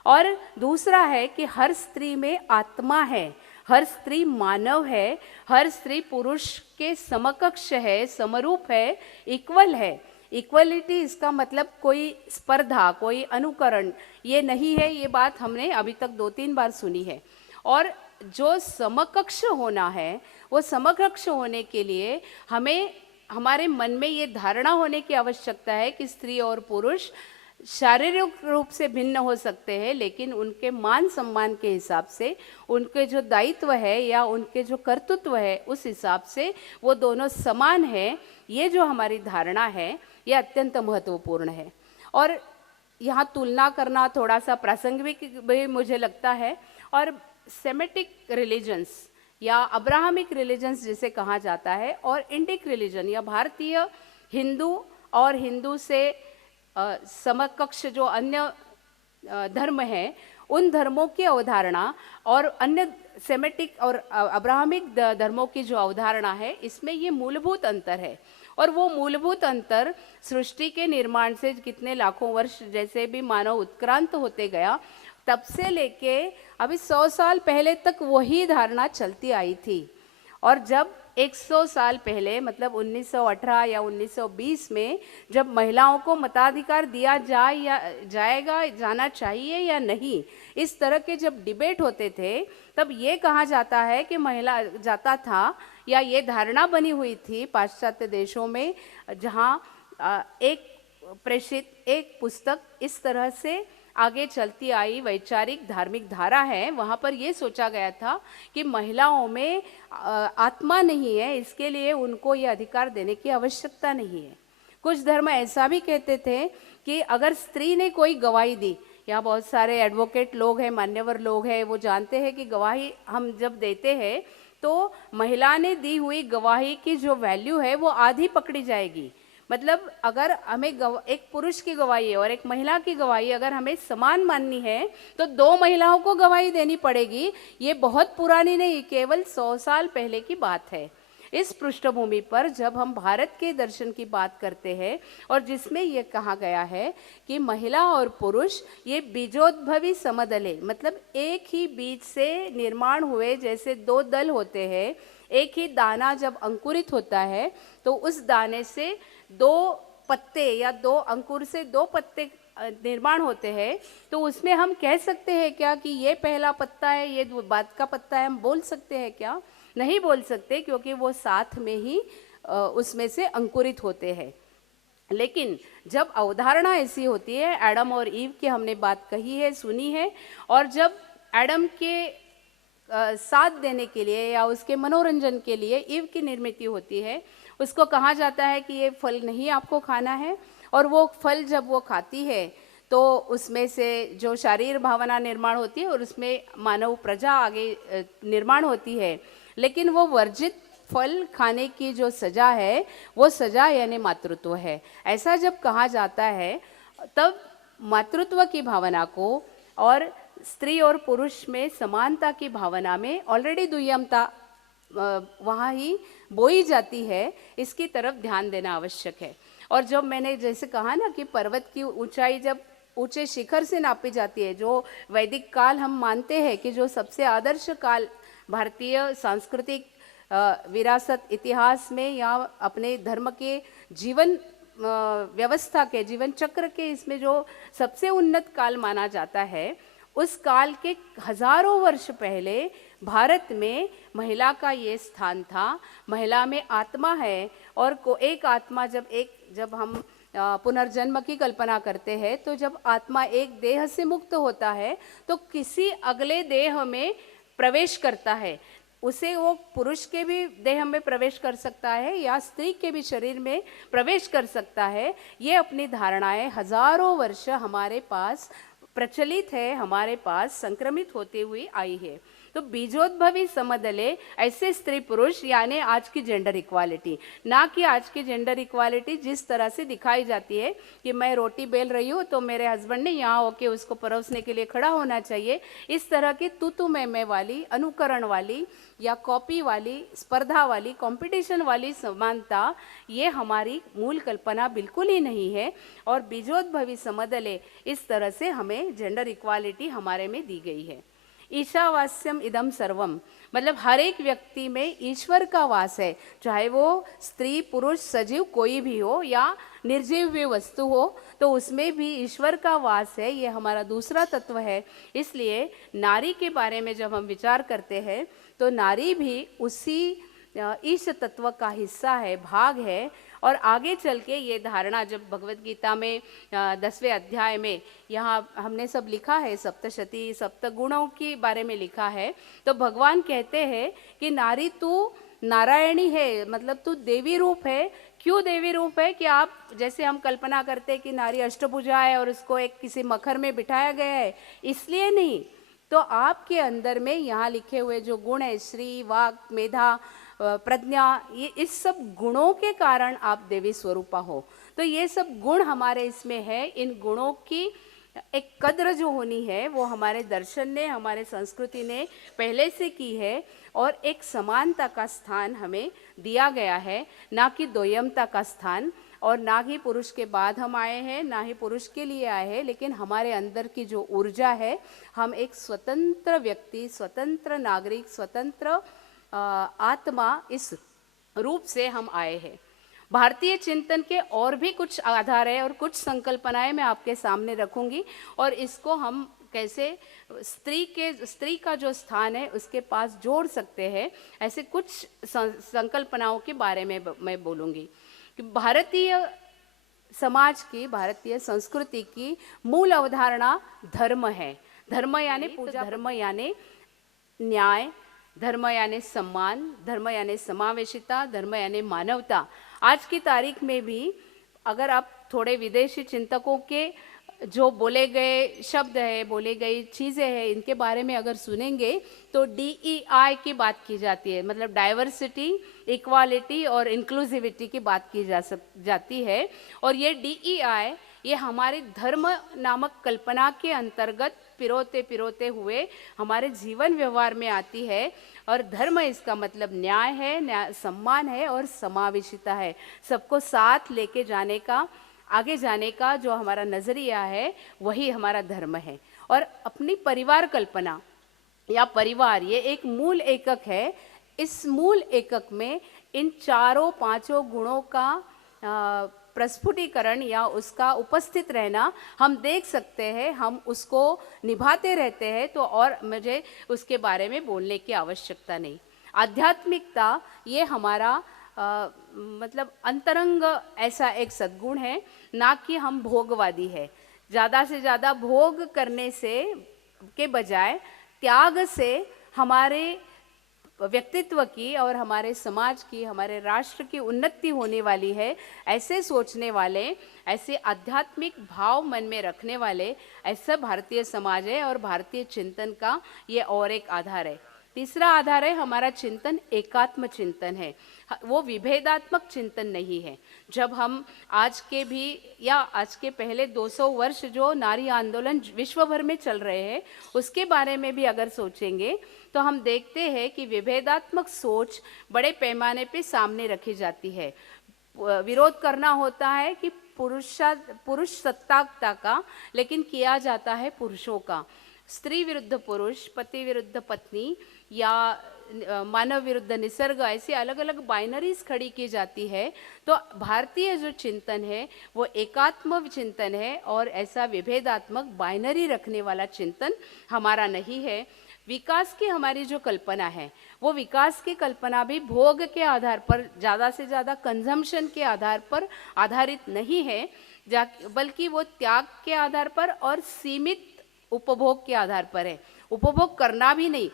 और दूसरा है कि हर स्त्री में आत्मा है, हर स्त्री मानव है, हर स्त्री पुरुष के समकक्ष है, समरूप है, इक्वल है। इक्वलिटी इसका मतलब कोई स्पर्धा, कोई अनुकरण ये नहीं है। ये बात हमने अभी तक 2-3 बार सुनी है। और जो समकक्ष होना है, वो समकक्ष होने के लिए हमें हमारे मन में ये धारणा होने की आवश्यकता है कि स्त्री और पुरुष शारीरिक रूप से भिन्न हो सकते हैं, लेकिन उनके मान सम्मान के हिसाब से, उनके जो दायित्व है या उनके जो कर्तृत्व है, उस हिसाब से वो दोनों समान है। ये जो हमारी धारणा है, ये अत्यंत महत्वपूर्ण है। और यहाँ तुलना करना थोड़ा सा प्रासंगिक भी मुझे लगता है। और सेमेटिक रिलीजन्स या अब्राहमिक रिलीजन्स जिसे कहा जाता है, और इंडिक रिलीजन या भारतीय हिंदू और हिंदू से समकक्ष जो अन्य धर्म हैं, उन धर्मों की अवधारणा और अन्य सेमेटिक और अब्राहमिक धर्मों की जो अवधारणा है, इसमें ये मूलभूत अंतर है। और वो मूलभूत अंतर सृष्टि के निर्माण से कितने लाखों वर्ष जैसे भी मानव उत्क्रांत होते गया, तब से लेके अभी 100 साल पहले तक वही धारणा चलती आई थी। और जब 100 साल पहले, मतलब 1918 या 1920 में जब महिलाओं को मताधिकार दिया जाना चाहिए या नहीं, इस तरह के जब डिबेट होते थे, तब ये कहा जाता है कि महिला जाता था, या ये धारणा बनी हुई थी पाश्चात्य देशों में, जहाँ एक प्रेषित एक पुस्तक इस तरह से आगे चलती आई वैचारिक धार्मिक धारा है, वहाँ पर ये सोचा गया था कि महिलाओं में आत्मा नहीं है, इसके लिए उनको ये अधिकार देने की आवश्यकता नहीं है। कुछ धर्म ऐसा भी कहते थे कि अगर स्त्री ने कोई गवाही दी, यहाँ बहुत सारे एडवोकेट लोग हैं, मान्यवर लोग हैं, वो जानते हैं कि गवाही हम जब देते हैं तो महिला ने दी हुई गवाही की जो वैल्यू है वो आधी पकड़ी जाएगी। मतलब अगर हमें एक पुरुष की गवाही और एक महिला की गवाही अगर हमें समान माननी है, तो 2 महिलाओं को गवाही देनी पड़ेगी। ये बहुत पुरानी नहीं, केवल 100 साल पहले की बात है। इस पृष्ठभूमि पर जब हम भारत के दर्शन की बात करते हैं, और जिसमें ये कहा गया है कि महिला और पुरुष ये बीजोद्भवी समदले, मतलब एक ही बीज से निर्माण हुए, जैसे 2 दल होते हैं, एक ही दाना जब अंकुरित होता है तो उस दाने से 2 पत्ते या 2 अंकुर से 2 पत्ते निर्माण होते हैं। तो उसमें हम कह सकते हैं क्या कि ये पहला पत्ता है, ये बाद का पत्ता है? हम बोल सकते हैं क्या? नहीं बोल सकते, क्योंकि वो साथ में ही उसमें से अंकुरित होते हैं। लेकिन जब अवधारणा ऐसी होती है, एडम और ईव की हमने बात कही है, सुनी है, और जब एडम के साथ देने के लिए या उसके मनोरंजन के लिए ईव की निर्मित होती है, उसको कहा जाता है कि ये फल नहीं आपको खाना है। और वो फल जब वो खाती है तो उसमें से जो शारीरिक भावना निर्माण होती है और उसमें मानव प्रजा आगे निर्माण होती है। लेकिन वो वर्जित फल खाने की जो सजा है, वो सजा यानी मातृत्व है। ऐसा जब कहा जाता है, तब मातृत्व की भावना को और स्त्री और पुरुष में समानता की भावना में ऑलरेडी दुय्यमता वहाँ ही बोई जाती है, इसकी तरफ ध्यान देना आवश्यक है। और जब मैंने जैसे कहा ना कि पर्वत की ऊंचाई जब ऊंचे शिखर से नापी जाती है, जो वैदिक काल हम मानते हैं कि जो सबसे आदर्श काल भारतीय सांस्कृतिक विरासत इतिहास में या अपने धर्म के जीवन व्यवस्था के जीवन चक्र के इसमें जो सबसे उन्नत काल माना जाता है, उस काल के हजारों वर्ष पहले भारत में महिला का ये स्थान था। महिला में आत्मा है और एक आत्मा जब हम पुनर्जन्म की कल्पना करते हैं, तो जब आत्मा एक देह से मुक्त होता है तो किसी अगले देह में प्रवेश करता है। उसे वो पुरुष के भी देह में प्रवेश कर सकता है या स्त्री के भी शरीर में प्रवेश कर सकता है। ये अपनी धारणाएं हजारों वर्ष हमारे पास प्रचलित है, हमारे पास संक्रमित होते हुए आई है। तो बीजोद्भवी समदले ऐसे स्त्री पुरुष यानी आज की जेंडर इक्वालिटी, ना कि आज की जेंडर इक्वालिटी जिस तरह से दिखाई जाती है कि मैं रोटी बेल रही हूँ तो मेरे हस्बैंड ने यहाँ होके उसको परोसने के लिए खड़ा होना चाहिए। इस तरह की तू मैं वाली, अनुकरण वाली या कॉपी वाली, स्पर्धा वाली, कंपटीशन वाली समानता, ये हमारी मूल कल्पना बिल्कुल ही नहीं है। और बीजोद्भवी समदले इस तरह से हमें जेंडर इक्वालिटी हमारे में दी गई है। ईशावास्यम इदम सर्वम, मतलब हर एक व्यक्ति में ईश्वर का वास है, चाहे वो स्त्री पुरुष सजीव कोई भी हो या निर्जीव भी वस्तु हो, तो उसमें भी ईश्वर का वास है। ये हमारा दूसरा तत्व है। इसलिए नारी के बारे में जब हम विचार करते हैं तो नारी भी उसी ईश तत्व का हिस्सा है, भाग है। और आगे चल के ये धारणा जब भगवत गीता में 10वें अध्याय में यहाँ हमने सब लिखा है, सप्तशती सप्तगुणों के बारे में लिखा है, तो भगवान कहते हैं कि नारी तू नारायणी है, मतलब तू देवी रूप है। क्यों देवी रूप है? कि आप जैसे हम कल्पना करते हैं कि नारी अष्टभुजा है और उसको एक किसी मखर में बिठाया गया है, इसलिए नहीं। तो आपके अंदर में यहाँ लिखे हुए जो गुण है, श्री, वाक, मेधा, प्रज्ञा, ये इस सब गुणों के कारण आप देवी स्वरूपा हो। तो ये सब गुण हमारे इसमें है। इन गुणों की एक कद्र जो होनी है वो हमारे दर्शन ने, हमारे संस्कृति ने पहले से की है। और एक समानता का स्थान हमें दिया गया है, ना कि द्वयमता का स्थान। और ना ही पुरुष के बाद हम आए हैं, ना ही पुरुष के लिए आए हैं, लेकिन हमारे अंदर की जो ऊर्जा है, हम एक स्वतंत्र व्यक्ति, स्वतंत्र नागरिक, स्वतंत्र आत्मा, इस रूप से हम आए हैं। भारतीय चिंतन के और भी कुछ आधार है और कुछ संकल्पनाएं मैं आपके सामने रखूंगी, और इसको हम कैसे स्त्री का जो स्थान है उसके पास जोड़ सकते हैं, ऐसे कुछ संकल्पनाओं के बारे में मैं बोलूँगी। कि भारतीय समाज की, भारतीय संस्कृति की मूल अवधारणा धर्म है। धर्म यानी पूजा, धर्म यानी न्याय, धर्म यानी सम्मान, धर्म यानी समावेशिता, धर्म यानी मानवता। आज की तारीख में भी अगर आप थोड़े विदेशी चिंतकों के जो बोले गए शब्द है, बोले गई चीज़ें हैं, इनके बारे में अगर सुनेंगे तो DEI की बात की जाती है, मतलब डाइवर्सिटी, इक्वालिटी और इंक्लूसिविटी की बात की जाती है। और ये DEI ये हमारे धर्म नामक कल्पना के अंतर्गत पिरोते पिरोते हुए हमारे जीवन व्यवहार में आती है। और धर्म इसका मतलब न्याय है, सम्मान है और समावेशिता है। सबको साथ लेके जाने का, आगे जाने का जो हमारा नज़रिया है वही हमारा धर्म है। और अपनी परिवार कल्पना या परिवार, ये एक मूल एकक है। इस मूल एकक में इन चारों पांचों गुणों का प्रस्फुटीकरण या उसका उपस्थित रहना हम देख सकते हैं, हम उसको निभाते रहते हैं। तो और मुझे उसके बारे में बोलने की आवश्यकता नहीं। आध्यात्मिकता ये हमारा मतलब अंतरंग ऐसा एक सद्गुण है, ना कि हम भोगवादी है। ज़्यादा से ज़्यादा भोग करने से के बजाय त्याग से हमारे व्यक्तित्व की और हमारे समाज की, हमारे राष्ट्र की उन्नति होने वाली है। ऐसे सोचने वाले, ऐसे आध्यात्मिक भाव मन में रखने वाले, ऐसा भारतीय समाज है। और भारतीय चिंतन का ये और एक आधार है। तीसरा आधार है हमारा चिंतन एकात्म चिंतन है, वो विभेदात्मक चिंतन नहीं है। जब हम आज के भी या आज के पहले 200 वर्ष जो नारी आंदोलन विश्व भर में चल रहे हैं उसके बारे में भी अगर सोचेंगे तो हम देखते हैं कि विभेदात्मक सोच बड़े पैमाने पे सामने रखी जाती है। विरोध करना होता है कि पुरुष सत्ताकता का, लेकिन किया जाता है पुरुषों का। स्त्री विरुद्ध पुरुष, पति विरुद्ध पत्नी या मानव विरुद्ध निसर्ग, ऐसी अलग अलग बाइनरीज खड़ी की जाती है। तो भारतीय जो चिंतन है वो एकात्म चिंतन है और ऐसा विभेदात्मक बाइनरी रखने वाला चिंतन हमारा नहीं है। विकास की हमारी जो कल्पना है वो विकास की कल्पना भी भोग के आधार पर, ज़्यादा से ज़्यादा कंजम्पशन के आधार पर आधारित नहीं है, बल्कि वो त्याग के आधार पर और सीमित उपभोग के आधार पर है। उपभोग करना भी नहीं,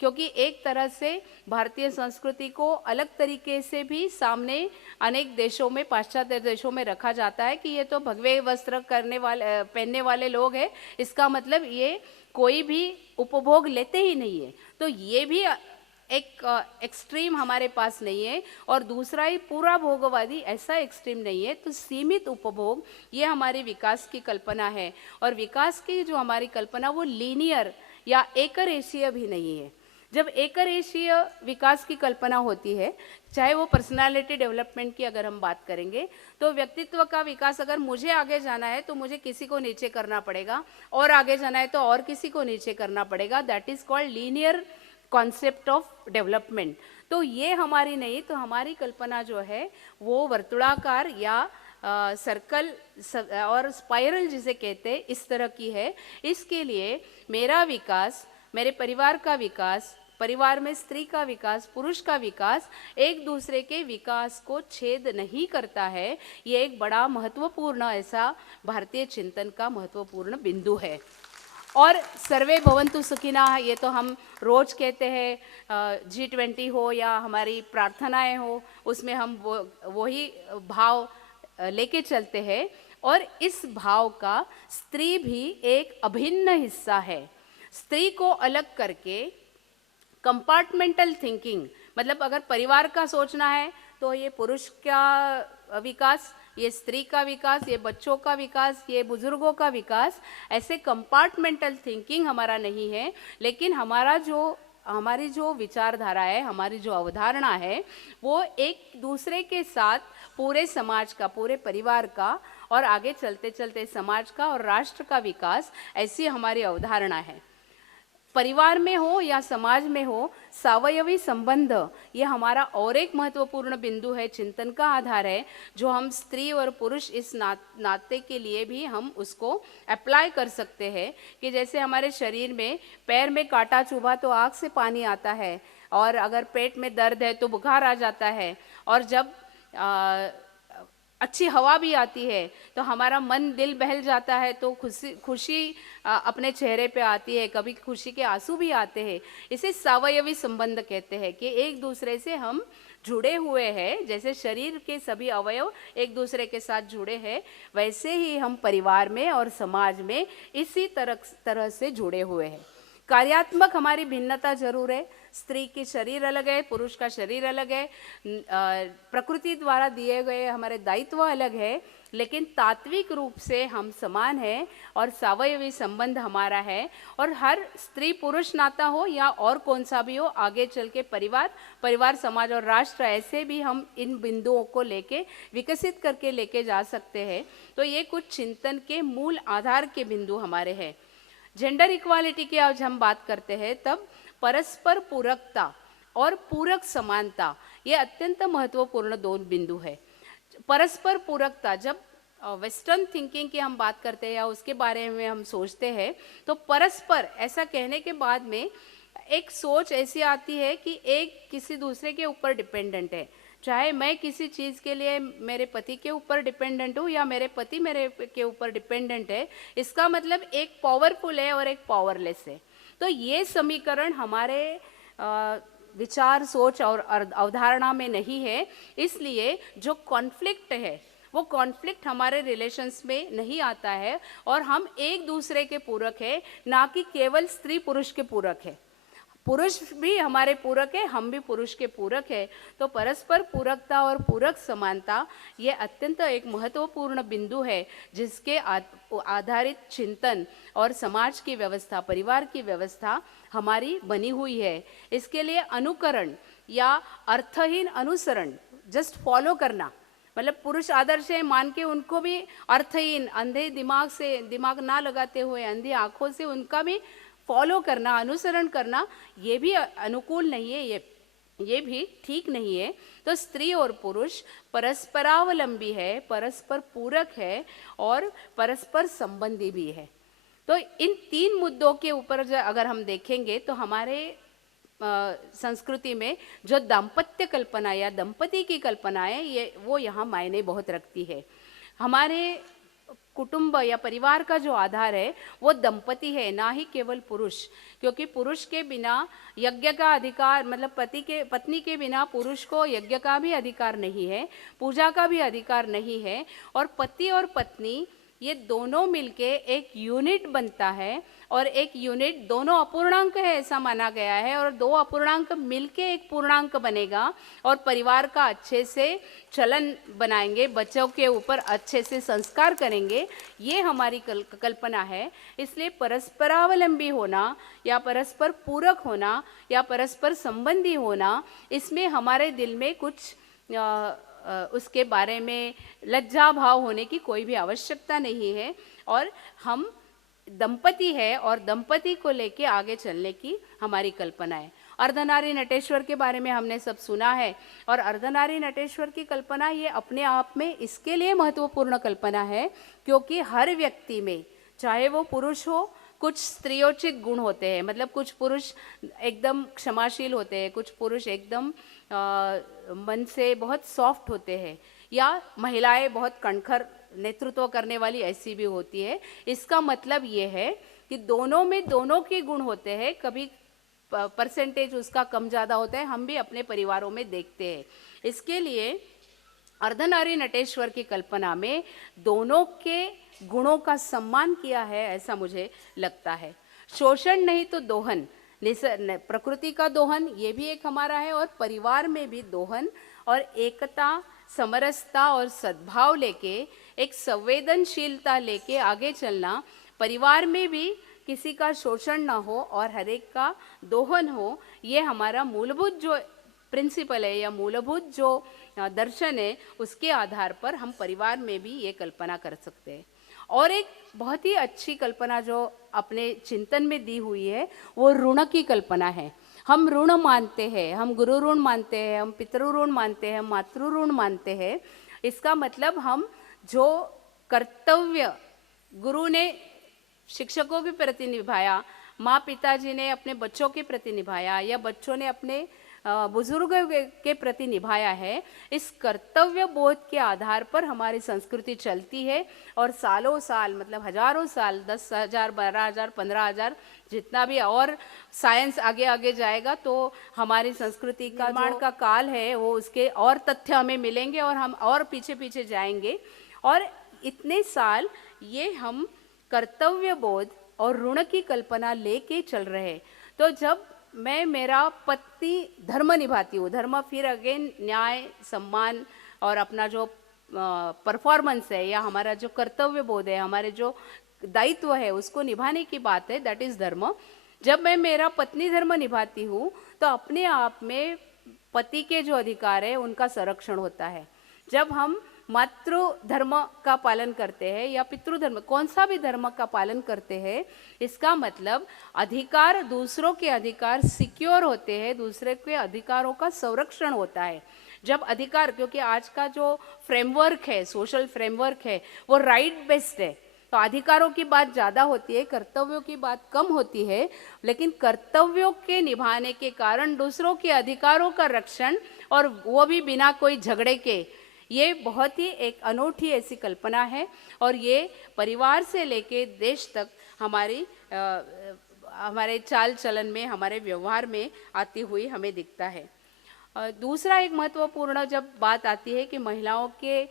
क्योंकि एक तरह से भारतीय संस्कृति को अलग तरीके से भी सामने अनेक देशों में, पाश्चात्य देशों में रखा जाता है कि ये तो भगवे वस्त्र पहनने वाले लोग हैं, इसका मतलब ये कोई भी उपभोग लेते ही नहीं है। तो ये भी एक एक्सट्रीम हमारे पास नहीं है, और दूसरा ही पूरा भोगवादी, ऐसा एक्सट्रीम नहीं है। तो सीमित उपभोग ये हमारी विकास की कल्पना है, और विकास की जो हमारी कल्पना वो लीनियर या एकरेशीय भी नहीं है। जब एकरेशीय विकास की कल्पना होती है, चाहे वो पर्सनालिटी डेवलपमेंट की अगर हम बात करेंगे, तो व्यक्तित्व का विकास, अगर मुझे आगे जाना है तो मुझे किसी को नीचे करना पड़ेगा, और आगे जाना है तो और किसी को नीचे करना पड़ेगा। That is called linear concept of development. तो ये हमारी नहीं, तो हमारी कल्पना जो है वो वर्तुलाकार या सर्कल और स्पाइरल जिसे कहते हैं, इस तरह की है। इसके लिए मेरा विकास, मेरे परिवार का विकास, परिवार में स्त्री का विकास, पुरुष का विकास एक दूसरे के विकास को छेद नहीं करता है। ये एक बड़ा महत्वपूर्ण ऐसा भारतीय चिंतन का महत्वपूर्ण बिंदु है। और सर्वे भवन्तु सुखिनः, ये तो हम रोज कहते हैं। G20 हो या हमारी प्रार्थनाएं हो, उसमें हम वही भाव लेके चलते हैं। और इस भाव का स्त्री भी एक अभिन्न हिस्सा है। स्त्री को अलग करके कंपार्टमेंटल थिंकिंग, मतलब अगर परिवार का सोचना है तो ये पुरुष का विकास, ये स्त्री का विकास, ये बच्चों का विकास, ये बुजुर्गों का विकास, ऐसे कंपार्टमेंटल थिंकिंग हमारा नहीं है। लेकिन हमारी जो विचारधारा है, हमारी जो अवधारणा है, वो एक दूसरे के साथ पूरे समाज का, पूरे परिवार का, और आगे चलते चलते समाज का और राष्ट्र का विकास, ऐसी हमारी अवधारणा है। परिवार में हो या समाज में हो, सावयवी संबंध ये हमारा और एक महत्वपूर्ण बिंदु है, चिंतन का आधार है, जो हम स्त्री और पुरुष इस नाते के लिए भी हम उसको अप्लाई कर सकते हैं। कि जैसे हमारे शरीर में पैर में कांटा चुभा तो आँख से पानी आता है, और अगर पेट में दर्द है तो बुखार आ जाता है, और जब अच्छी हवा भी आती है तो हमारा मन, दिल बहल जाता है, तो खुशी अपने चेहरे पे आती है, कभी खुशी के आंसू भी आते हैं। इसे सावयवी संबंध कहते हैं कि एक दूसरे से हम जुड़े हुए हैं। जैसे शरीर के सभी अवयव एक दूसरे के साथ जुड़े हैं, वैसे ही हम परिवार में और समाज में इसी तरह से जुड़े हुए हैं। कार्यात्मक हमारी भिन्नता जरूर है। स्त्री की शरीर अलग है, पुरुष का शरीर अलग है, प्रकृति द्वारा दिए गए हमारे दायित्व अलग है, लेकिन तात्विक रूप से हम समान हैं और सावयवी संबंध हमारा है। और हर स्त्री पुरुष नाता हो या और कौन सा भी हो, आगे चल के परिवार, समाज और राष्ट्र, ऐसे भी हम इन बिंदुओं को लेके विकसित करके लेके जा सकते हैं। तो ये कुछ चिंतन के मूल आधार के बिंदु हमारे हैं। जेंडर इक्वालिटी की आज हम बात करते हैं, तब परस्पर पूरकता और पूरक समानता ये अत्यंत महत्वपूर्ण दो बिंदु है। परस्पर पूरकता, जब वेस्टर्न थिंकिंग की हम बात करते हैं या उसके बारे में हम सोचते हैं, तो परस्पर ऐसा कहने के बाद में एक सोच ऐसी आती है कि एक किसी दूसरे के ऊपर डिपेंडेंट है। चाहे मैं किसी चीज़ के लिए मेरे पति के ऊपर डिपेंडेंट हूँ या मेरे पति मेरे के ऊपर डिपेंडेंट है, इसका मतलब एक पावरफुल है और एक पावरलेस है। तो ये समीकरण हमारे विचार, सोच और अवधारणा में नहीं है। इसलिए जो कॉन्फ्लिक्ट है वो कॉन्फ्लिक्ट हमारे रिलेशंस में नहीं आता है, और हम एक दूसरे के पूरक है, ना कि केवल स्त्री पुरुष के पूरक है। पुरुष भी हमारे पूरक है, हम भी पुरुष के पूरक है। तो परस्पर पूरकता और पूरक समानता ये अत्यंत एक महत्वपूर्ण बिंदु है, जिसके आधारित चिंतन और समाज की व्यवस्था, परिवार की व्यवस्था हमारी बनी हुई है। इसके लिए अनुकरण या अर्थहीन अनुसरण, जस्ट फॉलो करना, मतलब पुरुष आदर्श है मान के उनको भी अर्थहीन अंधे दिमाग से, दिमाग ना लगाते हुए अंधी आंखों से उनका भी फॉलो करना, अनुसरण करना, ये भी अनुकूल नहीं है, ये भी ठीक नहीं है। तो स्त्री और पुरुष परस्परावलंबी है, परस्पर पूरक है और परस्पर संबंधी भी है। तो इन तीन मुद्दों के ऊपर अगर हम देखेंगे तो हमारे संस्कृति में जो दाम्पत्य कल्पना या दंपति की कल्पना है, ये वो यहाँ मायने बहुत रखती है। हमारे कुटुंब या परिवार का जो आधार है वो दंपति है, ना ही केवल पुरुष, क्योंकि पुरुष के बिना यज्ञ का अधिकार, मतलब पत्नी के बिना पुरुष को यज्ञ का भी अधिकार नहीं है, पूजा का भी अधिकार नहीं है। और पति और पत्नी ये दोनों मिलके एक यूनिट बनता है, और एक यूनिट दोनों अपूर्णांक है ऐसा माना गया है, और दो अपूर्णांक मिलके एक पूर्णांक बनेगा और परिवार का अच्छे से चलन बनाएंगे, बच्चों के ऊपर अच्छे से संस्कार करेंगे। ये हमारी कल्पना है। इसलिए परस्परावलंबी होना या परस्पर पूरक होना या परस्पर संबंधी होना, इसमें हमारे दिल में कुछ उसके बारे में लज्जा भाव होने की कोई भी आवश्यकता नहीं है। और हम दंपति है और दंपति को लेके आगे चलने की हमारी कल्पना है। अर्धनारी नटेश्वर के बारे में हमने सब सुना है, और अर्धनारी नटेश्वर की कल्पना ये अपने आप में इसके लिए महत्वपूर्ण कल्पना है क्योंकि हर व्यक्ति में, चाहे वो पुरुष हो, कुछ स्त्रियोचित गुण होते हैं, मतलब कुछ पुरुष एकदम क्षमाशील होते हैं, कुछ पुरुष एकदम मन से बहुत सॉफ्ट होते हैं, या महिलाएं बहुत कणखर नेतृत्व करने वाली ऐसी भी होती है। इसका मतलब ये है कि दोनों में दोनों के गुण होते हैं, कभी परसेंटेज उसका कम ज़्यादा होता है, हम भी अपने परिवारों में देखते हैं। इसके लिए अर्धनारी नटेश्वर की कल्पना में दोनों के गुणों का सम्मान किया है, ऐसा मुझे लगता है। शोषण नहीं तो दोहन, प्रकृति का दोहन ये भी एक हमारा है, और परिवार में भी दोहन और एकता, समरसता और सद्भाव लेके, एक संवेदनशीलता लेके आगे चलना, परिवार में भी किसी का शोषण ना हो और हर एक का दोहन हो, ये हमारा मूलभूत जो प्रिंसिपल है या मूलभूत जो दर्शन है, उसके आधार पर हम परिवार में भी ये कल्पना कर सकते हैं। और एक बहुत ही अच्छी कल्पना जो अपने चिंतन में दी हुई है वो ऋण की कल्पना है। हम ऋण मानते हैं, हम गुरु ऋण मानते हैं, हम पितृ ऋण मानते हैं, हम मातृ ऋण मानते हैं। इसका मतलब हम जो कर्तव्य गुरु ने शिक्षकों के प्रति निभाया, माँ पिताजी ने अपने बच्चों के प्रति निभाया, या बच्चों ने अपने बुजुर्गों के प्रति निभाया है, इस कर्तव्य बोध के आधार पर हमारी संस्कृति चलती है। और सालों साल, मतलब हजारों साल, 10,000, 12,000, 15,000, जितना भी और साइंस आगे आगे जाएगा तो हमारी संस्कृति का निर्माण का काल है वो, उसके और तथ्य हमें मिलेंगे और हम और पीछे पीछे जाएंगे। और इतने साल ये हम कर्तव्य बोध और ऋण की कल्पना लेके चल रहे। तो जब मैं मेरा पत्नी धर्म निभाती हूँ, धर्म फिर अगेन न्याय, सम्मान और अपना जो परफॉर्मेंस है या हमारा जो कर्तव्य बोध है, हमारे जो दायित्व है उसको निभाने की बात है, दैट इज धर्म। जब मैं मेरा पत्नी धर्म निभाती हूँ तो अपने आप में पति के जो अधिकार है उनका संरक्षण होता है। जब हम मातृ धर्म का पालन करते हैं या पितृ धर्म, कौन सा भी धर्म का पालन करते हैं, इसका मतलब अधिकार, दूसरों के अधिकार सिक्योर होते हैं, दूसरे के अधिकारों का संरक्षण होता है। जब अधिकार, क्योंकि आज का जो फ्रेमवर्क है, सोशल फ्रेमवर्क है, वो राइट बेस्ड है, तो अधिकारों की बात ज़्यादा होती है, कर्तव्यों की बात कम होती है। लेकिन कर्तव्यों के निभाने के कारण दूसरों के अधिकारों का रक्षण, और वो भी बिना कोई झगड़े के, ये बहुत ही एक अनूठी ऐसी कल्पना है। और ये परिवार से लेके देश तक हमारे चाल चलन में, हमारे व्यवहार में आती हुई हमें दिखता है। दूसरा एक महत्वपूर्ण जब बात आती है कि महिलाओं के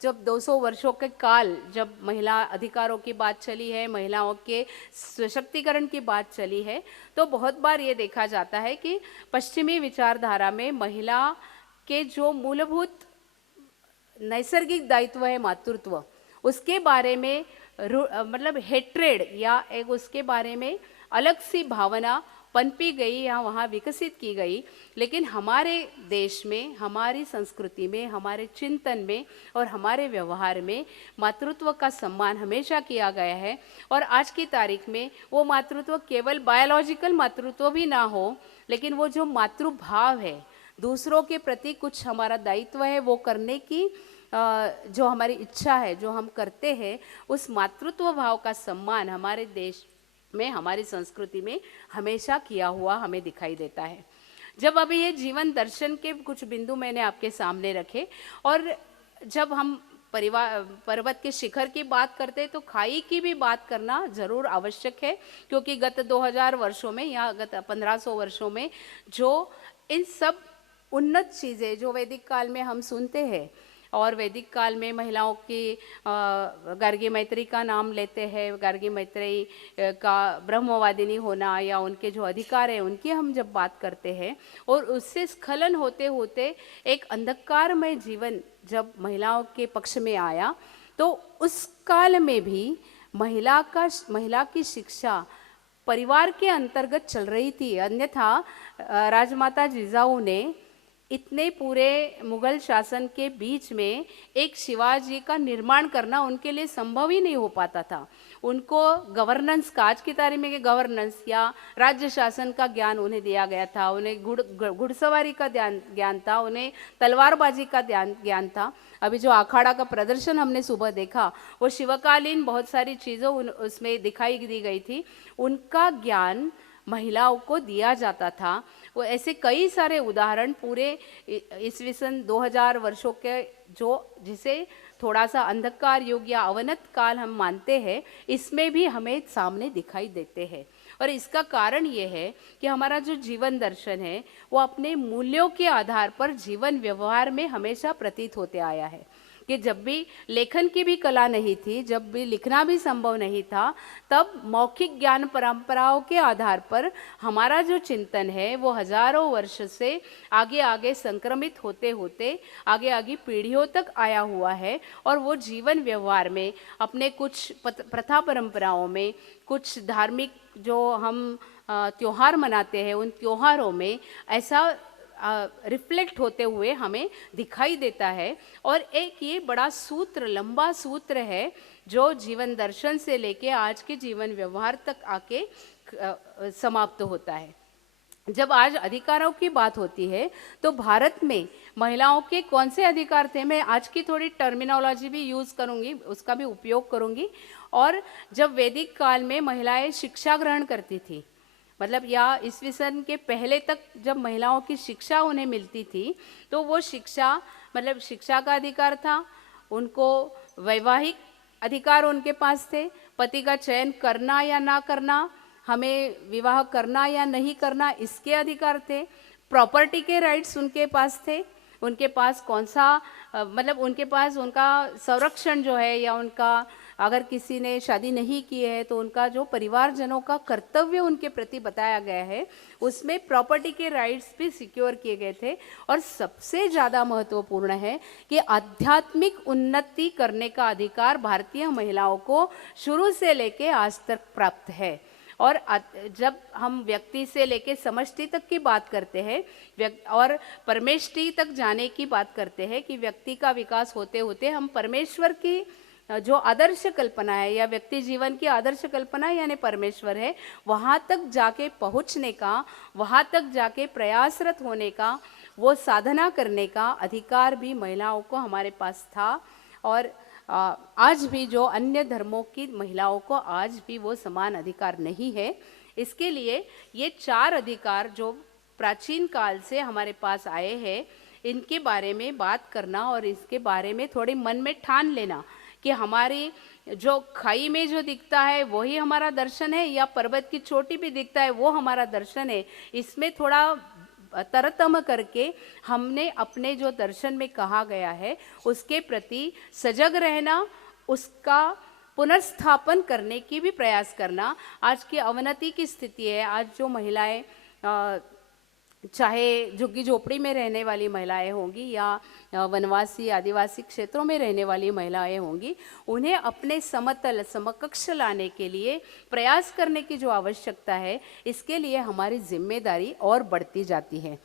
जब 200 वर्षों के काल, जब महिला अधिकारों की बात चली है, महिलाओं के सशक्तिकरण की बात चली है, तो बहुत बार ये देखा जाता है कि पश्चिमी विचारधारा में महिला के जो मूलभूत नैसर्गिक दायित्व है मातृत्व, उसके बारे में मतलब हेट्रेड या एक उसके बारे में अलग सी भावना पनपी गई या वहाँ विकसित की गई, लेकिन हमारे देश में, हमारी संस्कृति में, हमारे चिंतन में और हमारे व्यवहार में मातृत्व का सम्मान हमेशा किया गया है। और आज की तारीख में वो मातृत्व केवल बायोलॉजिकल मातृत्व भी ना हो, लेकिन वो जो मातृभाव है, दूसरों के प्रति कुछ हमारा दायित्व है वो करने की जो हमारी इच्छा है, जो हम करते हैं, उस मातृत्व भाव का सम्मान हमारे देश में, हमारी संस्कृति में हमेशा किया हुआ हमें दिखाई देता है। जब अभी ये जीवन दर्शन के कुछ बिंदु मैंने आपके सामने रखे, और जब हम पर्वत के शिखर की बात करते हैं तो खाई की भी बात करना जरूर आवश्यक है, क्योंकि गत 2000 वर्षों में या गत 1500 वर्षों में जो इन सब उन्नत चीज़ें जो वैदिक काल में हम सुनते हैं, और वैदिक काल में महिलाओं की गार्गी मैत्री का नाम लेते हैं, गार्गी मैत्री का ब्रह्मवादिनी होना या उनके जो अधिकार है उनकी हम जब बात करते हैं, और उससे स्खलन होते होते एक अंधकारमय जीवन जब महिलाओं के पक्ष में आया, तो उस काल में भी महिला की शिक्षा परिवार के अंतर्गत चल रही थी। अन्यथा राजमाता जिजाऊ ने इतने पूरे मुगल शासन के बीच में एक शिवाजी का निर्माण करना उनके लिए संभव ही नहीं हो पाता था। उनको गवर्नेंस का, आज की तारीख में गवर्नेंस या राज्य शासन का ज्ञान उन्हें दिया गया था, उन्हें घुड़सवारी का ज्ञान था, उन्हें तलवारबाजी का ज्ञान था। अभी जो अखाड़ा का प्रदर्शन हमने सुबह देखा, वो शिवकालीन बहुत सारी चीज़ों उसमें दिखाई दी गई थी, उनका ज्ञान महिलाओं को दिया जाता था। वो ऐसे कई सारे उदाहरण पूरे ईस्वी सन 2000 वर्षों के जिसे थोड़ा सा अंधकार युग या अवनत काल हम मानते हैं, इसमें भी हमें सामने दिखाई देते हैं। और इसका कारण ये है कि हमारा जो जीवन दर्शन है वो अपने मूल्यों के आधार पर जीवन व्यवहार में हमेशा प्रतीत होते आया है। कि जब भी लेखन की भी कला नहीं थी, जब भी लिखना भी संभव नहीं था, तब मौखिक ज्ञान परंपराओं के आधार पर हमारा जो चिंतन है वो हजारों वर्ष से आगे आगे संक्रमित होते होते आगे आगे पीढ़ियों तक आया हुआ है। और वो जीवन व्यवहार में अपने कुछ प्रथा परंपराओं में, कुछ धार्मिक जो हम त्योहार मनाते हैं, उन त्योहारों में ऐसा रिफ्लेक्ट होते हुए हमें दिखाई देता है। और एक ये बड़ा सूत्र, लंबा सूत्र है जो जीवन दर्शन से लेके आज के जीवन व्यवहार तक आके समाप्त होता है। जब आज अधिकारों की बात होती है तो भारत में महिलाओं के कौन से अधिकार थे, मैं आज की थोड़ी टर्मिनोलॉजी भी यूज़ करूँगी, उसका भी उपयोग करूँगी। और जब वैदिक काल में महिलाएं शिक्षा ग्रहण करती थी, मतलब या ईस्वी सन के पहले तक जब महिलाओं की शिक्षा उन्हें मिलती थी, तो वो शिक्षा मतलब शिक्षा का अधिकार था, उनको वैवाहिक अधिकार उनके पास थे, पति का चयन करना या ना करना, हमें विवाह करना या नहीं करना, इसके अधिकार थे। प्रॉपर्टी के राइट्स उनके पास थे, उनके पास कौन सा मतलब उनके पास उनका संरक्षण जो है, या उनका अगर किसी ने शादी नहीं की है तो उनका जो परिवारजनों का कर्तव्य उनके प्रति बताया गया है, उसमें प्रॉपर्टी के राइट्स भी सिक्योर किए गए थे। और सबसे ज़्यादा महत्वपूर्ण है कि आध्यात्मिक उन्नति करने का अधिकार भारतीय महिलाओं को शुरू से लेके आज तक प्राप्त है। और जब हम व्यक्ति से लेके समष्टि तक की बात करते हैं और परमेष्टि तक जाने की बात करते हैं, कि व्यक्ति का विकास होते होते हम परमेश्वर की जो आदर्श कल्पना है या व्यक्ति जीवन की आदर्श कल्पना यानी परमेश्वर है, वहाँ तक जाके पहुँचने का, वहाँ तक जाके प्रयासरत होने का, वो साधना करने का अधिकार भी महिलाओं को हमारे पास था। और आज भी जो अन्य धर्मों की महिलाओं को आज भी वो समान अधिकार नहीं है। इसके लिए ये 4 अधिकार जो प्राचीन काल से हमारे पास आए हैं, इनके बारे में बात करना और इसके बारे में थोड़े मन में ठान लेना कि हमारी जो खाई में जो दिखता है वही हमारा दर्शन है, या पर्वत की चोटी पे दिखता है वो हमारा दर्शन है। इसमें थोड़ा तरतम करके हमने अपने जो दर्शन में कहा गया है उसके प्रति सजग रहना, उसका पुनर्स्थापन करने की भी प्रयास करना। आज की अवनति की स्थिति है, आज जो महिलाएं चाहे झुग्गी झोपड़ी में रहने वाली महिलाएं होंगी या वनवासी आदिवासी क्षेत्रों में रहने वाली महिलाएं होंगी, उन्हें अपने समतल समकक्ष लाने के लिए प्रयास करने की जो आवश्यकता है, इसके लिए हमारी जिम्मेदारी और बढ़ती जाती है।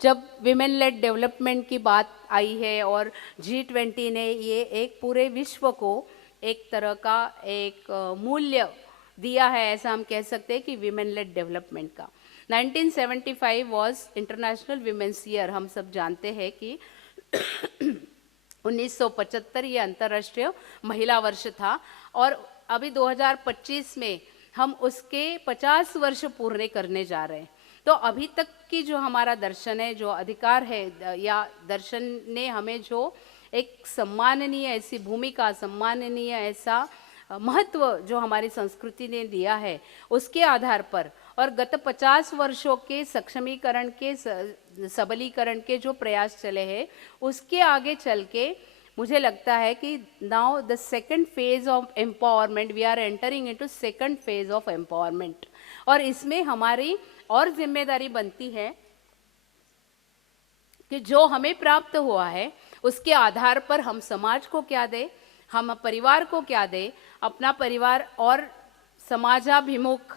जब विमेन लेड डेवलपमेंट की बात आई है और G20 ने ये एक पूरे विश्व को एक तरह का एक मूल्य दिया है, ऐसा हम कह सकते हैं कि विमेन लेड डेवलपमेंट का 1975 वॉज इंटरनेशनल विमेंस ईयर। हम सब जानते हैं कि 1975 ये अंतर्राष्ट्रीय महिला वर्ष था और अभी 2025 में हम उसके 50 वर्ष पूर्ण करने जा रहे हैं। तो अभी तक की जो हमारा दर्शन है, जो अधिकार है या दर्शन ने हमें जो एक सम्माननीय ऐसी भूमिका, सम्माननीय ऐसा महत्व जो हमारी संस्कृति ने दिया है, उसके आधार पर और गत 50 वर्षों के सक्षमीकरण के सबलीकरण के जो प्रयास चले हैं, उसके आगे चल के मुझे लगता है कि now the second phase of empowerment, we are entering into second phase of empowerment. और इसमें हमारी और जिम्मेदारी बनती है कि जो हमें प्राप्त हुआ है उसके आधार पर हम समाज को क्या दें, हम परिवार को क्या दें, अपना परिवार और समाजाभिमुख,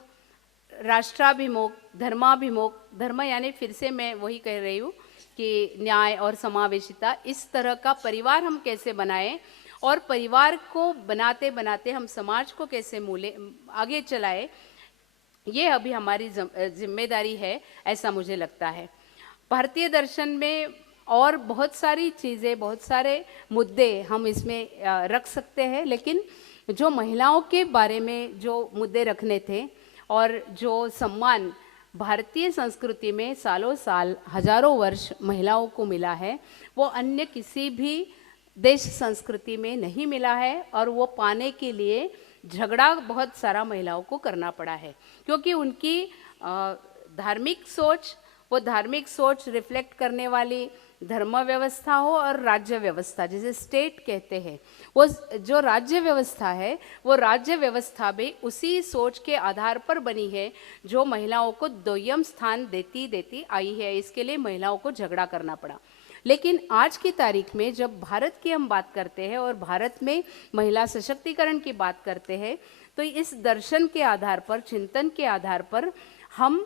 राष्ट्राभिमुख, धर्माभिमुख, धर्म यानी फिर से मैं वही कह रही हूँ कि न्याय और समावेशिता, इस तरह का परिवार हम कैसे बनाएं और परिवार को बनाते बनाते हम समाज को कैसे आगे चलाएं, ये अभी हमारी जिम्मेदारी है, ऐसा मुझे लगता है। भारतीय दर्शन में और बहुत सारी चीज़ें, बहुत सारे मुद्दे हम इसमें रख सकते हैं, लेकिन जो महिलाओं के बारे में जो मुद्दे रखने थे और जो सम्मान भारतीय संस्कृति में सालों साल हजारों वर्ष महिलाओं को मिला है, वो अन्य किसी भी देश संस्कृति में नहीं मिला है और वो पाने के लिए झगड़ा बहुत सारा महिलाओं को करना पड़ा है, क्योंकि उनकी धार्मिक सोच, वो धार्मिक सोच रिफ्लेक्ट करने वाली धर्म व्यवस्था हो और राज्य व्यवस्था, जिसे स्टेट कहते हैं, वो जो राज्य व्यवस्था है, वो राज्य व्यवस्था भी उसी सोच के आधार पर बनी है जो महिलाओं को दोयम स्थान देती आई है। इसके लिए महिलाओं को झगड़ा करना पड़ा। लेकिन आज की तारीख में जब भारत की हम बात करते हैं और भारत में महिला सशक्तिकरण की बात करते हैं, तो इस दर्शन के आधार पर, चिंतन के आधार पर हम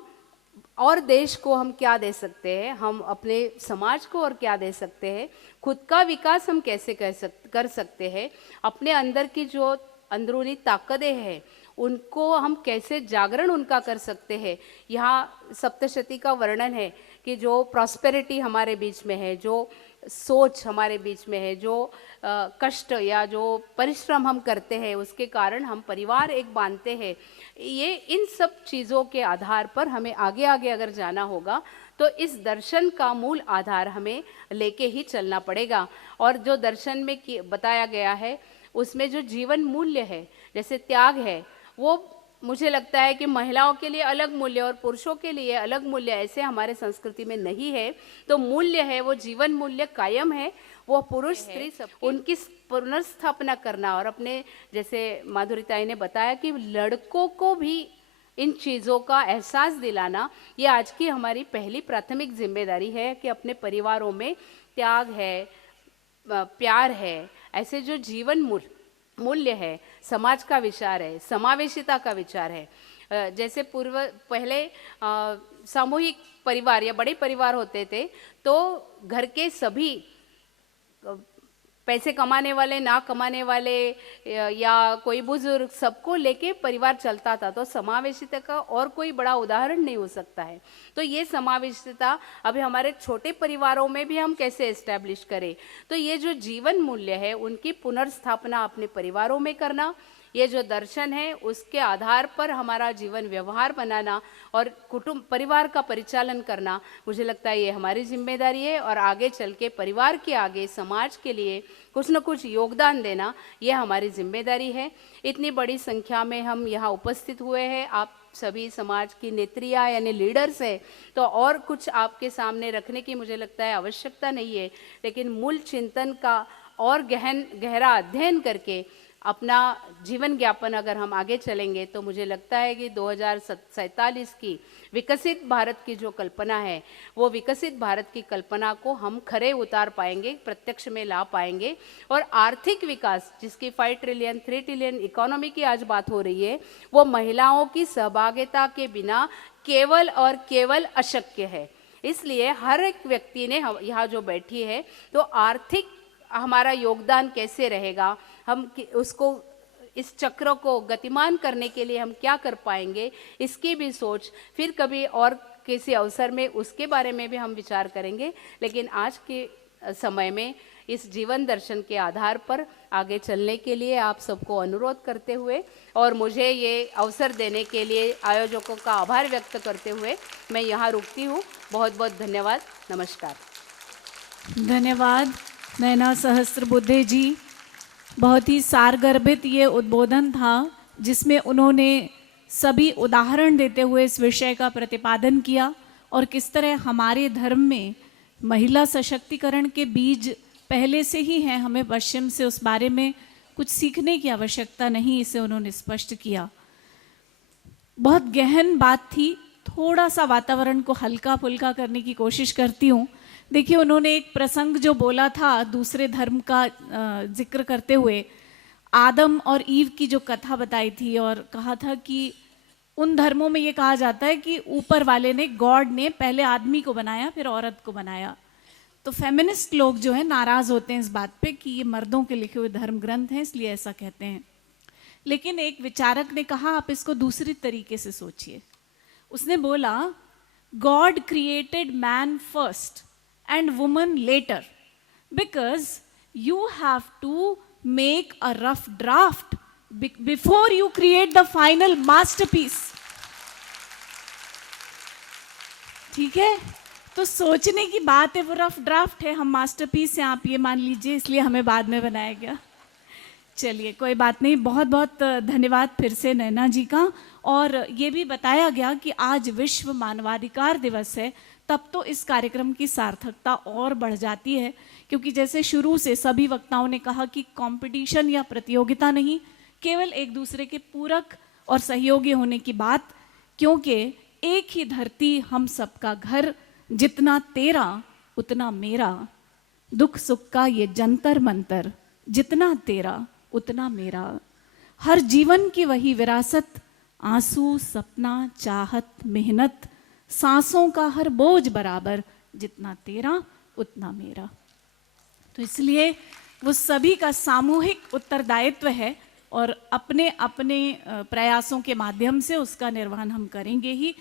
और देश को हम क्या दे सकते हैं, हम अपने समाज को और क्या दे सकते हैं, खुद का विकास हम कैसे कर सकते हैं, अपने अंदर की जो अंदरूनी ताकतें हैं उनको हम कैसे जागरण उनका कर सकते हैं। यहाँ सप्तशती का वर्णन है कि जो प्रॉस्पेरिटी हमारे बीच में है, जो सोच हमारे बीच में है, जो कष्ट या जो परिश्रम हम करते हैं, उसके कारण हम परिवार एक बांधते हैं। ये इन सब चीज़ों के आधार पर हमें आगे आगे अगर जाना होगा तो इस दर्शन का मूल आधार हमें लेके ही चलना पड़ेगा। और जो दर्शन में बताया गया है उसमें जो जीवन मूल्य है, जैसे त्याग है, वो मुझे लगता है कि महिलाओं के लिए अलग मूल्य और पुरुषों के लिए अलग मूल्य ऐसे हमारे संस्कृति में नहीं है। तो मूल्य है, वो जीवन मूल्य कायम है, वो पुरुष स्त्री सब उनकी पुनर्स्थापना करना। और अपने जैसे माधुरीताई ने बताया कि लड़कों को भी इन चीज़ों का एहसास दिलाना, ये आज की हमारी पहली प्राथमिक जिम्मेदारी है कि अपने परिवारों में त्याग है, प्यार है, ऐसे जो जीवन मूल्य है, समाज का विचार है, समावेशिता का विचार है। जैसे पहले सामूहिक परिवार या बड़े परिवार होते थे तो घर के सभी पैसे कमाने वाले, ना कमाने वाले या कोई बुजुर्ग, सबको लेके परिवार चलता था। तो समावेशिता का और कोई बड़ा उदाहरण नहीं हो सकता है। तो ये समावेशिता अभी हमारे छोटे परिवारों में भी हम कैसे एस्टैब्लिश करें, तो ये जो जीवन मूल्य है उनकी पुनर्स्थापना अपने परिवारों में करना, ये जो दर्शन है उसके आधार पर हमारा जीवन व्यवहार बनाना और कुटुंब परिवार का परिचालन करना, मुझे लगता है ये हमारी जिम्मेदारी है। और आगे चल के परिवार के आगे समाज के लिए कुछ न कुछ योगदान देना, ये हमारी जिम्मेदारी है। इतनी बड़ी संख्या में हम यहाँ उपस्थित हुए हैं, आप सभी समाज की नेत्रियाँ यानी लीडर्स है, तो और कुछ आपके सामने रखने की मुझे लगता है आवश्यकता नहीं है। लेकिन मूल चिंतन का और गहरा अध्ययन करके अपना जीवन ज्ञापन अगर हम आगे चलेंगे तो मुझे लगता है कि 2047 की विकसित भारत की जो कल्पना है, वो विकसित भारत की कल्पना को हम खरे उतार पाएंगे, प्रत्यक्ष में ला पाएंगे। और आर्थिक विकास, जिसकी 5 ट्रिलियन 3 ट्रिलियन इकोनॉमी की आज बात हो रही है, वो महिलाओं की सहभागिता के बिना केवल और केवल अशक्य है। इसलिए हर एक व्यक्ति ने यहाँ जो बैठी है, तो आर्थिक हमारा योगदान कैसे रहेगा, हम उसको इस चक्र को गतिमान करने के लिए हम क्या कर पाएंगे, इसकी भी सोच फिर कभी और किसी अवसर में उसके बारे में भी हम विचार करेंगे। लेकिन आज के समय में इस जीवन दर्शन के आधार पर आगे चलने के लिए आप सबको अनुरोध करते हुए और मुझे ये अवसर देने के लिए आयोजकों का आभार व्यक्त करते हुए मैं यहाँ रुकती हूँ। बहुत बहुत धन्यवाद। नमस्कार। धन्यवाद नैना सहस्त्रबुद्धे जी। बहुत ही सारगर्भित ये उद्बोधन था, जिसमें उन्होंने सभी उदाहरण देते हुए इस विषय का प्रतिपादन किया और किस तरह हमारे धर्म में महिला सशक्तिकरण के बीज पहले से ही हैं, हमें पश्चिम से उस बारे में कुछ सीखने की आवश्यकता नहीं, इसे उन्होंने स्पष्ट किया। बहुत गहन बात थी, थोड़ा सा वातावरण को हल्का फुल्का करने की कोशिश करती हूँ। देखिए, उन्होंने एक प्रसंग जो बोला था दूसरे धर्म का जिक्र करते हुए, आदम और ईव की जो कथा बताई थी और कहा था कि उन धर्मों में ये कहा जाता है कि ऊपर वाले ने, गॉड ने पहले आदमी को बनाया फिर औरत को बनाया। तो फेमिनिस्ट लोग जो है नाराज़ होते हैं इस बात पे कि ये मर्दों के लिखे हुए धर्म ग्रंथ हैं, इसलिए ऐसा कहते हैं। लेकिन एक विचारक ने कहा आप इसको दूसरी तरीके से सोचिए। उसने बोला, God created man first and woman later, because you have to make a rough draft before you create the final masterpiece. ठीक है, तो सोचने की बात है, वो रफ ड्राफ्ट है, हम मास्टरपीस हैं, आप ये मान लीजिए, इसलिए हमें बाद में बनाया गया। चलिए, कोई बात नहीं। बहुत बहुत धन्यवाद फिर से नैना जी का। और ये भी बताया गया कि आज विश्व मानवाधिकार दिवस है, तब तो इस कार्यक्रम की सार्थकता और बढ़ जाती है, क्योंकि जैसे शुरू से सभी वक्ताओं ने कहा कि कंपटीशन या प्रतियोगिता नहीं, केवल एक दूसरे के पूरक और सहयोगी होने की बात, क्योंकि एक ही धरती हम सबका घर, जितना तेरा उतना मेरा, दुख सुख का ये जंतर मंतर, जितना तेरा उतना मेरा, हर जीवन की वही विरासत, आंसू सपना चाहत मेहनत, सांसों का हर बोझ बराबर, जितना तेरा उतना मेरा। तो इसलिए वो सभी का सामूहिक उत्तरदायित्व है और अपने अपने प्रयासों के माध्यम से उसका निर्वहन हम करेंगे ही।